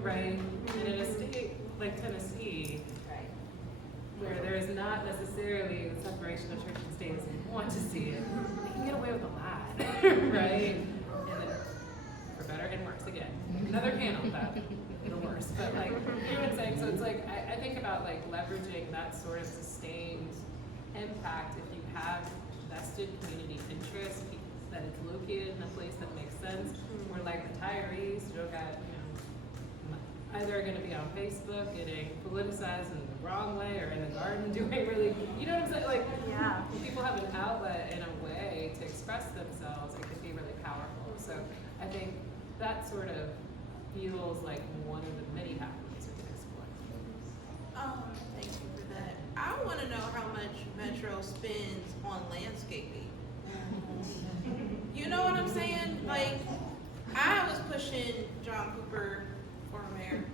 right? And in a state like Tennessee, where there is not necessarily the separation of church and state as we want to see it, they can get away with a lot, right? And then, for better and worse, again, another panel about the worst, but like, you know what I'm saying? So it's like, I think about like leveraging that sort of sustained impact if you have vested community interest, that it's located in a place that makes sense, where like retirees, you know, either are going to be on Facebook getting politicized in the wrong way or in the garden doing really, you know what I'm saying? Like, Yeah. if people have an outlet in a way to express themselves, it can be really powerful. So I think that sort of feels like one of the many pathways we can explore. Thank you for that. I want to know how much Metro spends on landscaping. You know what I'm saying? Like, I was pushing John Cooper for mayor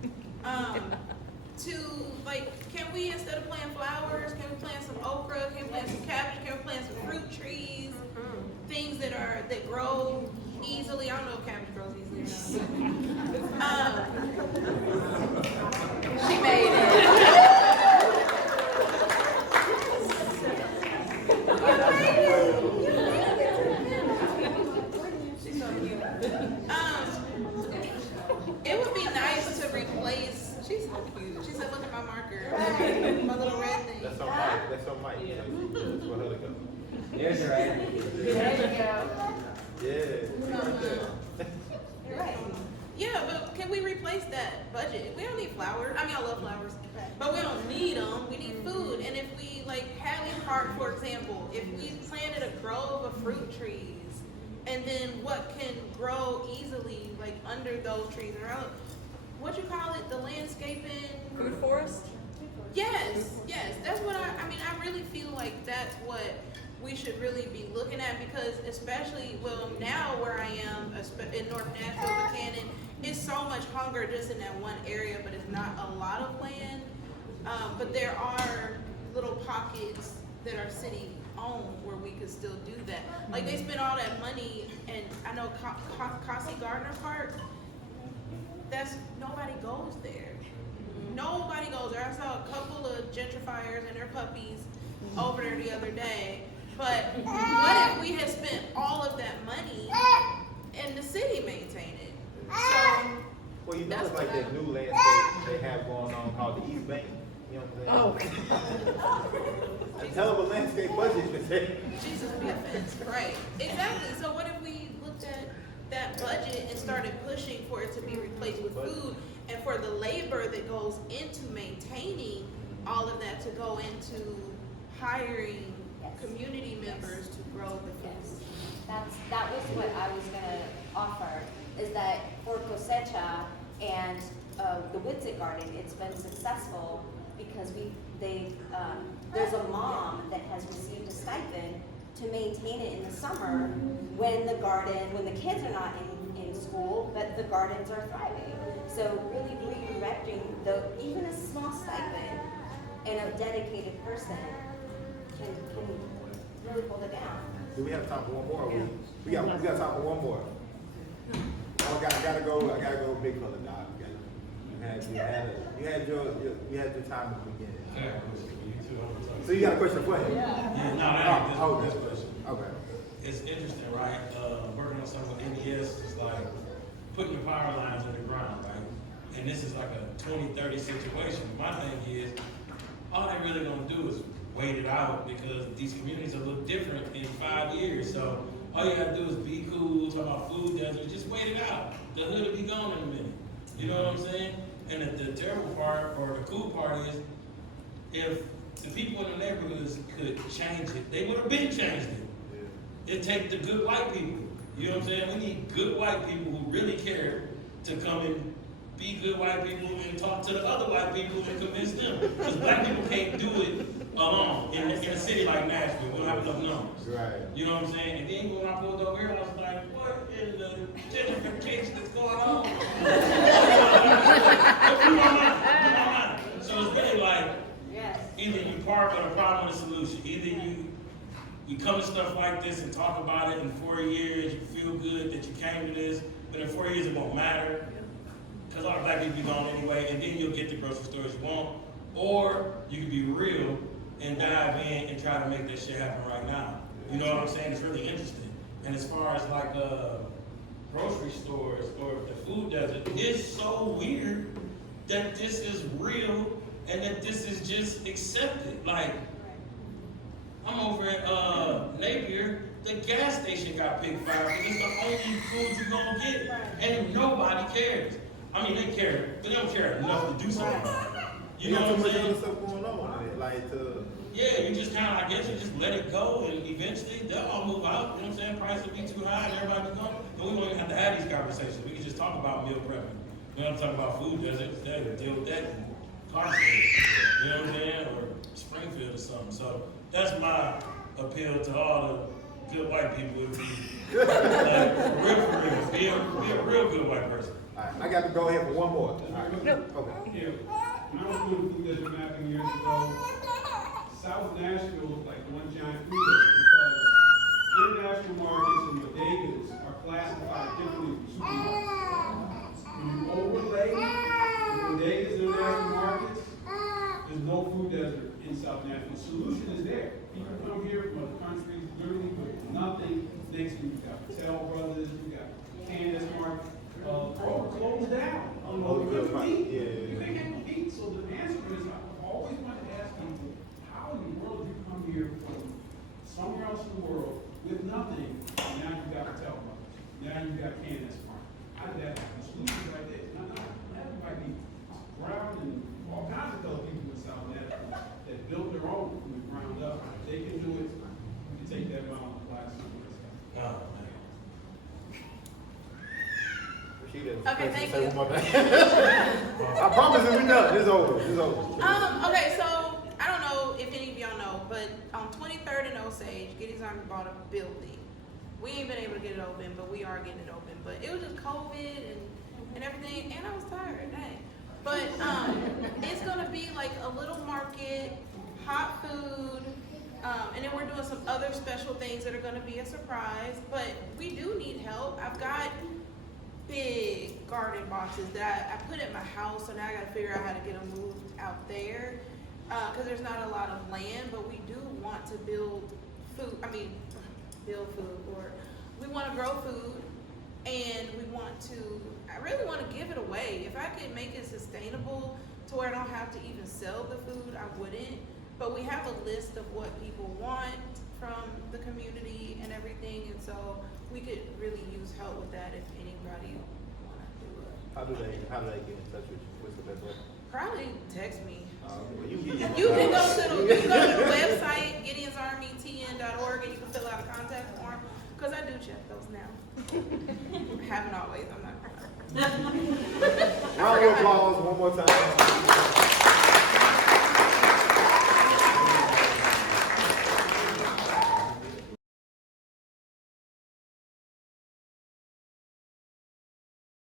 to like, can we, instead of planting flowers, can we plant some okra? Can we plant some cabbage? Can we plant some fruit trees? Things that grow easily. I don't know if cabbage grows easily or not. She made it. She's so cute. It would be nice to replace. She's so cute. She said, "Look at my her mic. Yeah. It's for her to go. There's your right. There you go. Yeah, right there. You're right. Yeah, but can we replace that budget? We don't need flowers. I mean, I love flowers, but we don't need them. We need food. And if we like Hadley Park, for example, if we planted a grove of fruit trees, and then what can grow easily like under those trees around, what you call it, the landscaping? Food forest? Yes, that's what I mean, I really feel like that's what we should really be looking at, because especially, well, now where I am in North Nashville, Buchanan, it's so much hunger just in that one area, but it's not a lot of land. But there are little pockets that are city owned where we could still do that. Like they spend all that money, and I know Cassie Gardner Park, nobody goes there. Nobody goes there. I saw a couple of gentrifiers and their puppies over there the other day. But what if we had spent all of that money and the city maintained it? So, Well, you know, that's it's like what that new landscape they have going on called the East Bank. You know what I'm saying? Oh. A hell of a landscape budget, you say. Jesus be offense. Right. Exactly. So what if we looked at that budget and started pushing for it to be replaced with food, and for the labor that goes into maintaining all of that to go into hiring community members to grow the food? That was what I was gonna offer, is that for Cosecha and the Witsit Garden, it's been successful because there's a mom that has received a stipend to maintain it in the summer when the kids are not in school, but the gardens are thriving. So really redirecting even a small stipend and a dedicated person can really hold it down. Do we have time for one more? We got time for one more. Oh, I gotta go big fella, dog. You had your time at the beginning. So you got a question for him? Yeah, no, I Oh, have okay. this question. Okay. It's interesting, right? Working on something with NES is like putting the power lines in the ground, right? And this is like a 20-30 situation. My thing is, all they really gonna do is wait it out, because these communities will look different in 5 years. So all you gotta do is be cool, talk about food deserts, just wait it out. The hood will be gone in a minute. You know what I'm saying? And the terrible part, or the cool part is, if the people in the neighborhoods could change it, they would have been changed it. It take the good white people. You know what I'm saying? We need good white people who really care to come and be good white people and talk to the other white people and convince them. Because black people can't do it alone in a city like Nashville. We don't have enough numbers. Right. You know what I'm saying? And then when I pulled over here, I was like, what in the gentrification that's going on? You know what? So it's really like, either you part with a problem with a solution. Either you come to stuff like this and talk about it in 4 years, you feel good that you came to this, but in 4 years it won't matter, because all the black people be gone anyway, and then you'll get the grocery stores you want. Or you can be real and dive in and try to make this shit happen right now. You know what I'm saying? It's really interesting. And as far as like grocery stores or the food desert, it's so weird that this is real and that this is just accepted. Like, I'm over at Napier, the gas station got picked fire because it's the only food you're gonna get. And nobody cares. I mean, they care, but they don't care enough to do something about it. You know what I'm saying? Other stuff going on in it, like yeah, you just kind of, I guess you just let it go, and eventually they'll all move out. You know what I'm saying? Price will be too high, and everybody will come. And we won't even have to have these conversations. We can just talk about meal prepping. We don't talk about food deserts. They'll deal with that in Parkland, you know what I'm saying? Or Springfield or something. So that's my appeal to all the good white people. Would be like, for real, be a real good white person. All right, I got to go ahead for one more. All right. No. Okay. Yeah, when I was doing food desert mapping years ago, South Nashville looked like one giant food desert because international markets and bodegas are classified differently from supermarkets. When you overlay the bodegas and international markets, there's no food desert in South Nashville. The solution is there. People come here from other countries, literally with nothing next to you. You've got Patel Brothers, you've got Candace Market. Kroger closed down. You couldn't eat. You couldn't eat. So the answer is, I always want to ask people, how in the world do you come got Candace Farm. How did that happen? Solutions like that. That might be Brown and all kinds of other people in South Nashville that built their own from the ground up. If they can do it, we can take that model and apply it somewhere else. Oh, man. Rasheedat, Okay, thank say you. one more thing. I promise you, we done. It's over. It's over. Okay, so I don't know if any of y'all know, but on 23rd and Osage, Gideon's Army bought a building. We ain't been able to get it open, but we are getting it open. But it was just COVID and everything, and I was tired, dang. But it's gonna be like a little market, hot food, and then we're doing some other special things that are gonna be a surprise. But we do need help. I've got big garden boxes that I put at my house, so now I gotta figure out how to get them moved out there. Cause there's not a lot of land, but we do want to build food, or we wanna grow food, and I really wanna give it away. If I could make it sustainable to where I don't have to even sell the food, I wouldn't. But we have a list of what people want from the community and everything, and so we could really use help with that if anybody wanna do it. How do they get in touch with you? What's the best way? Probably text me. Well, you can get You can go to the website, gideonsarmytn.org, and you can fill out a contact form, because I do check those now. I haven't always, I'm not gonna. Round of applause one more time.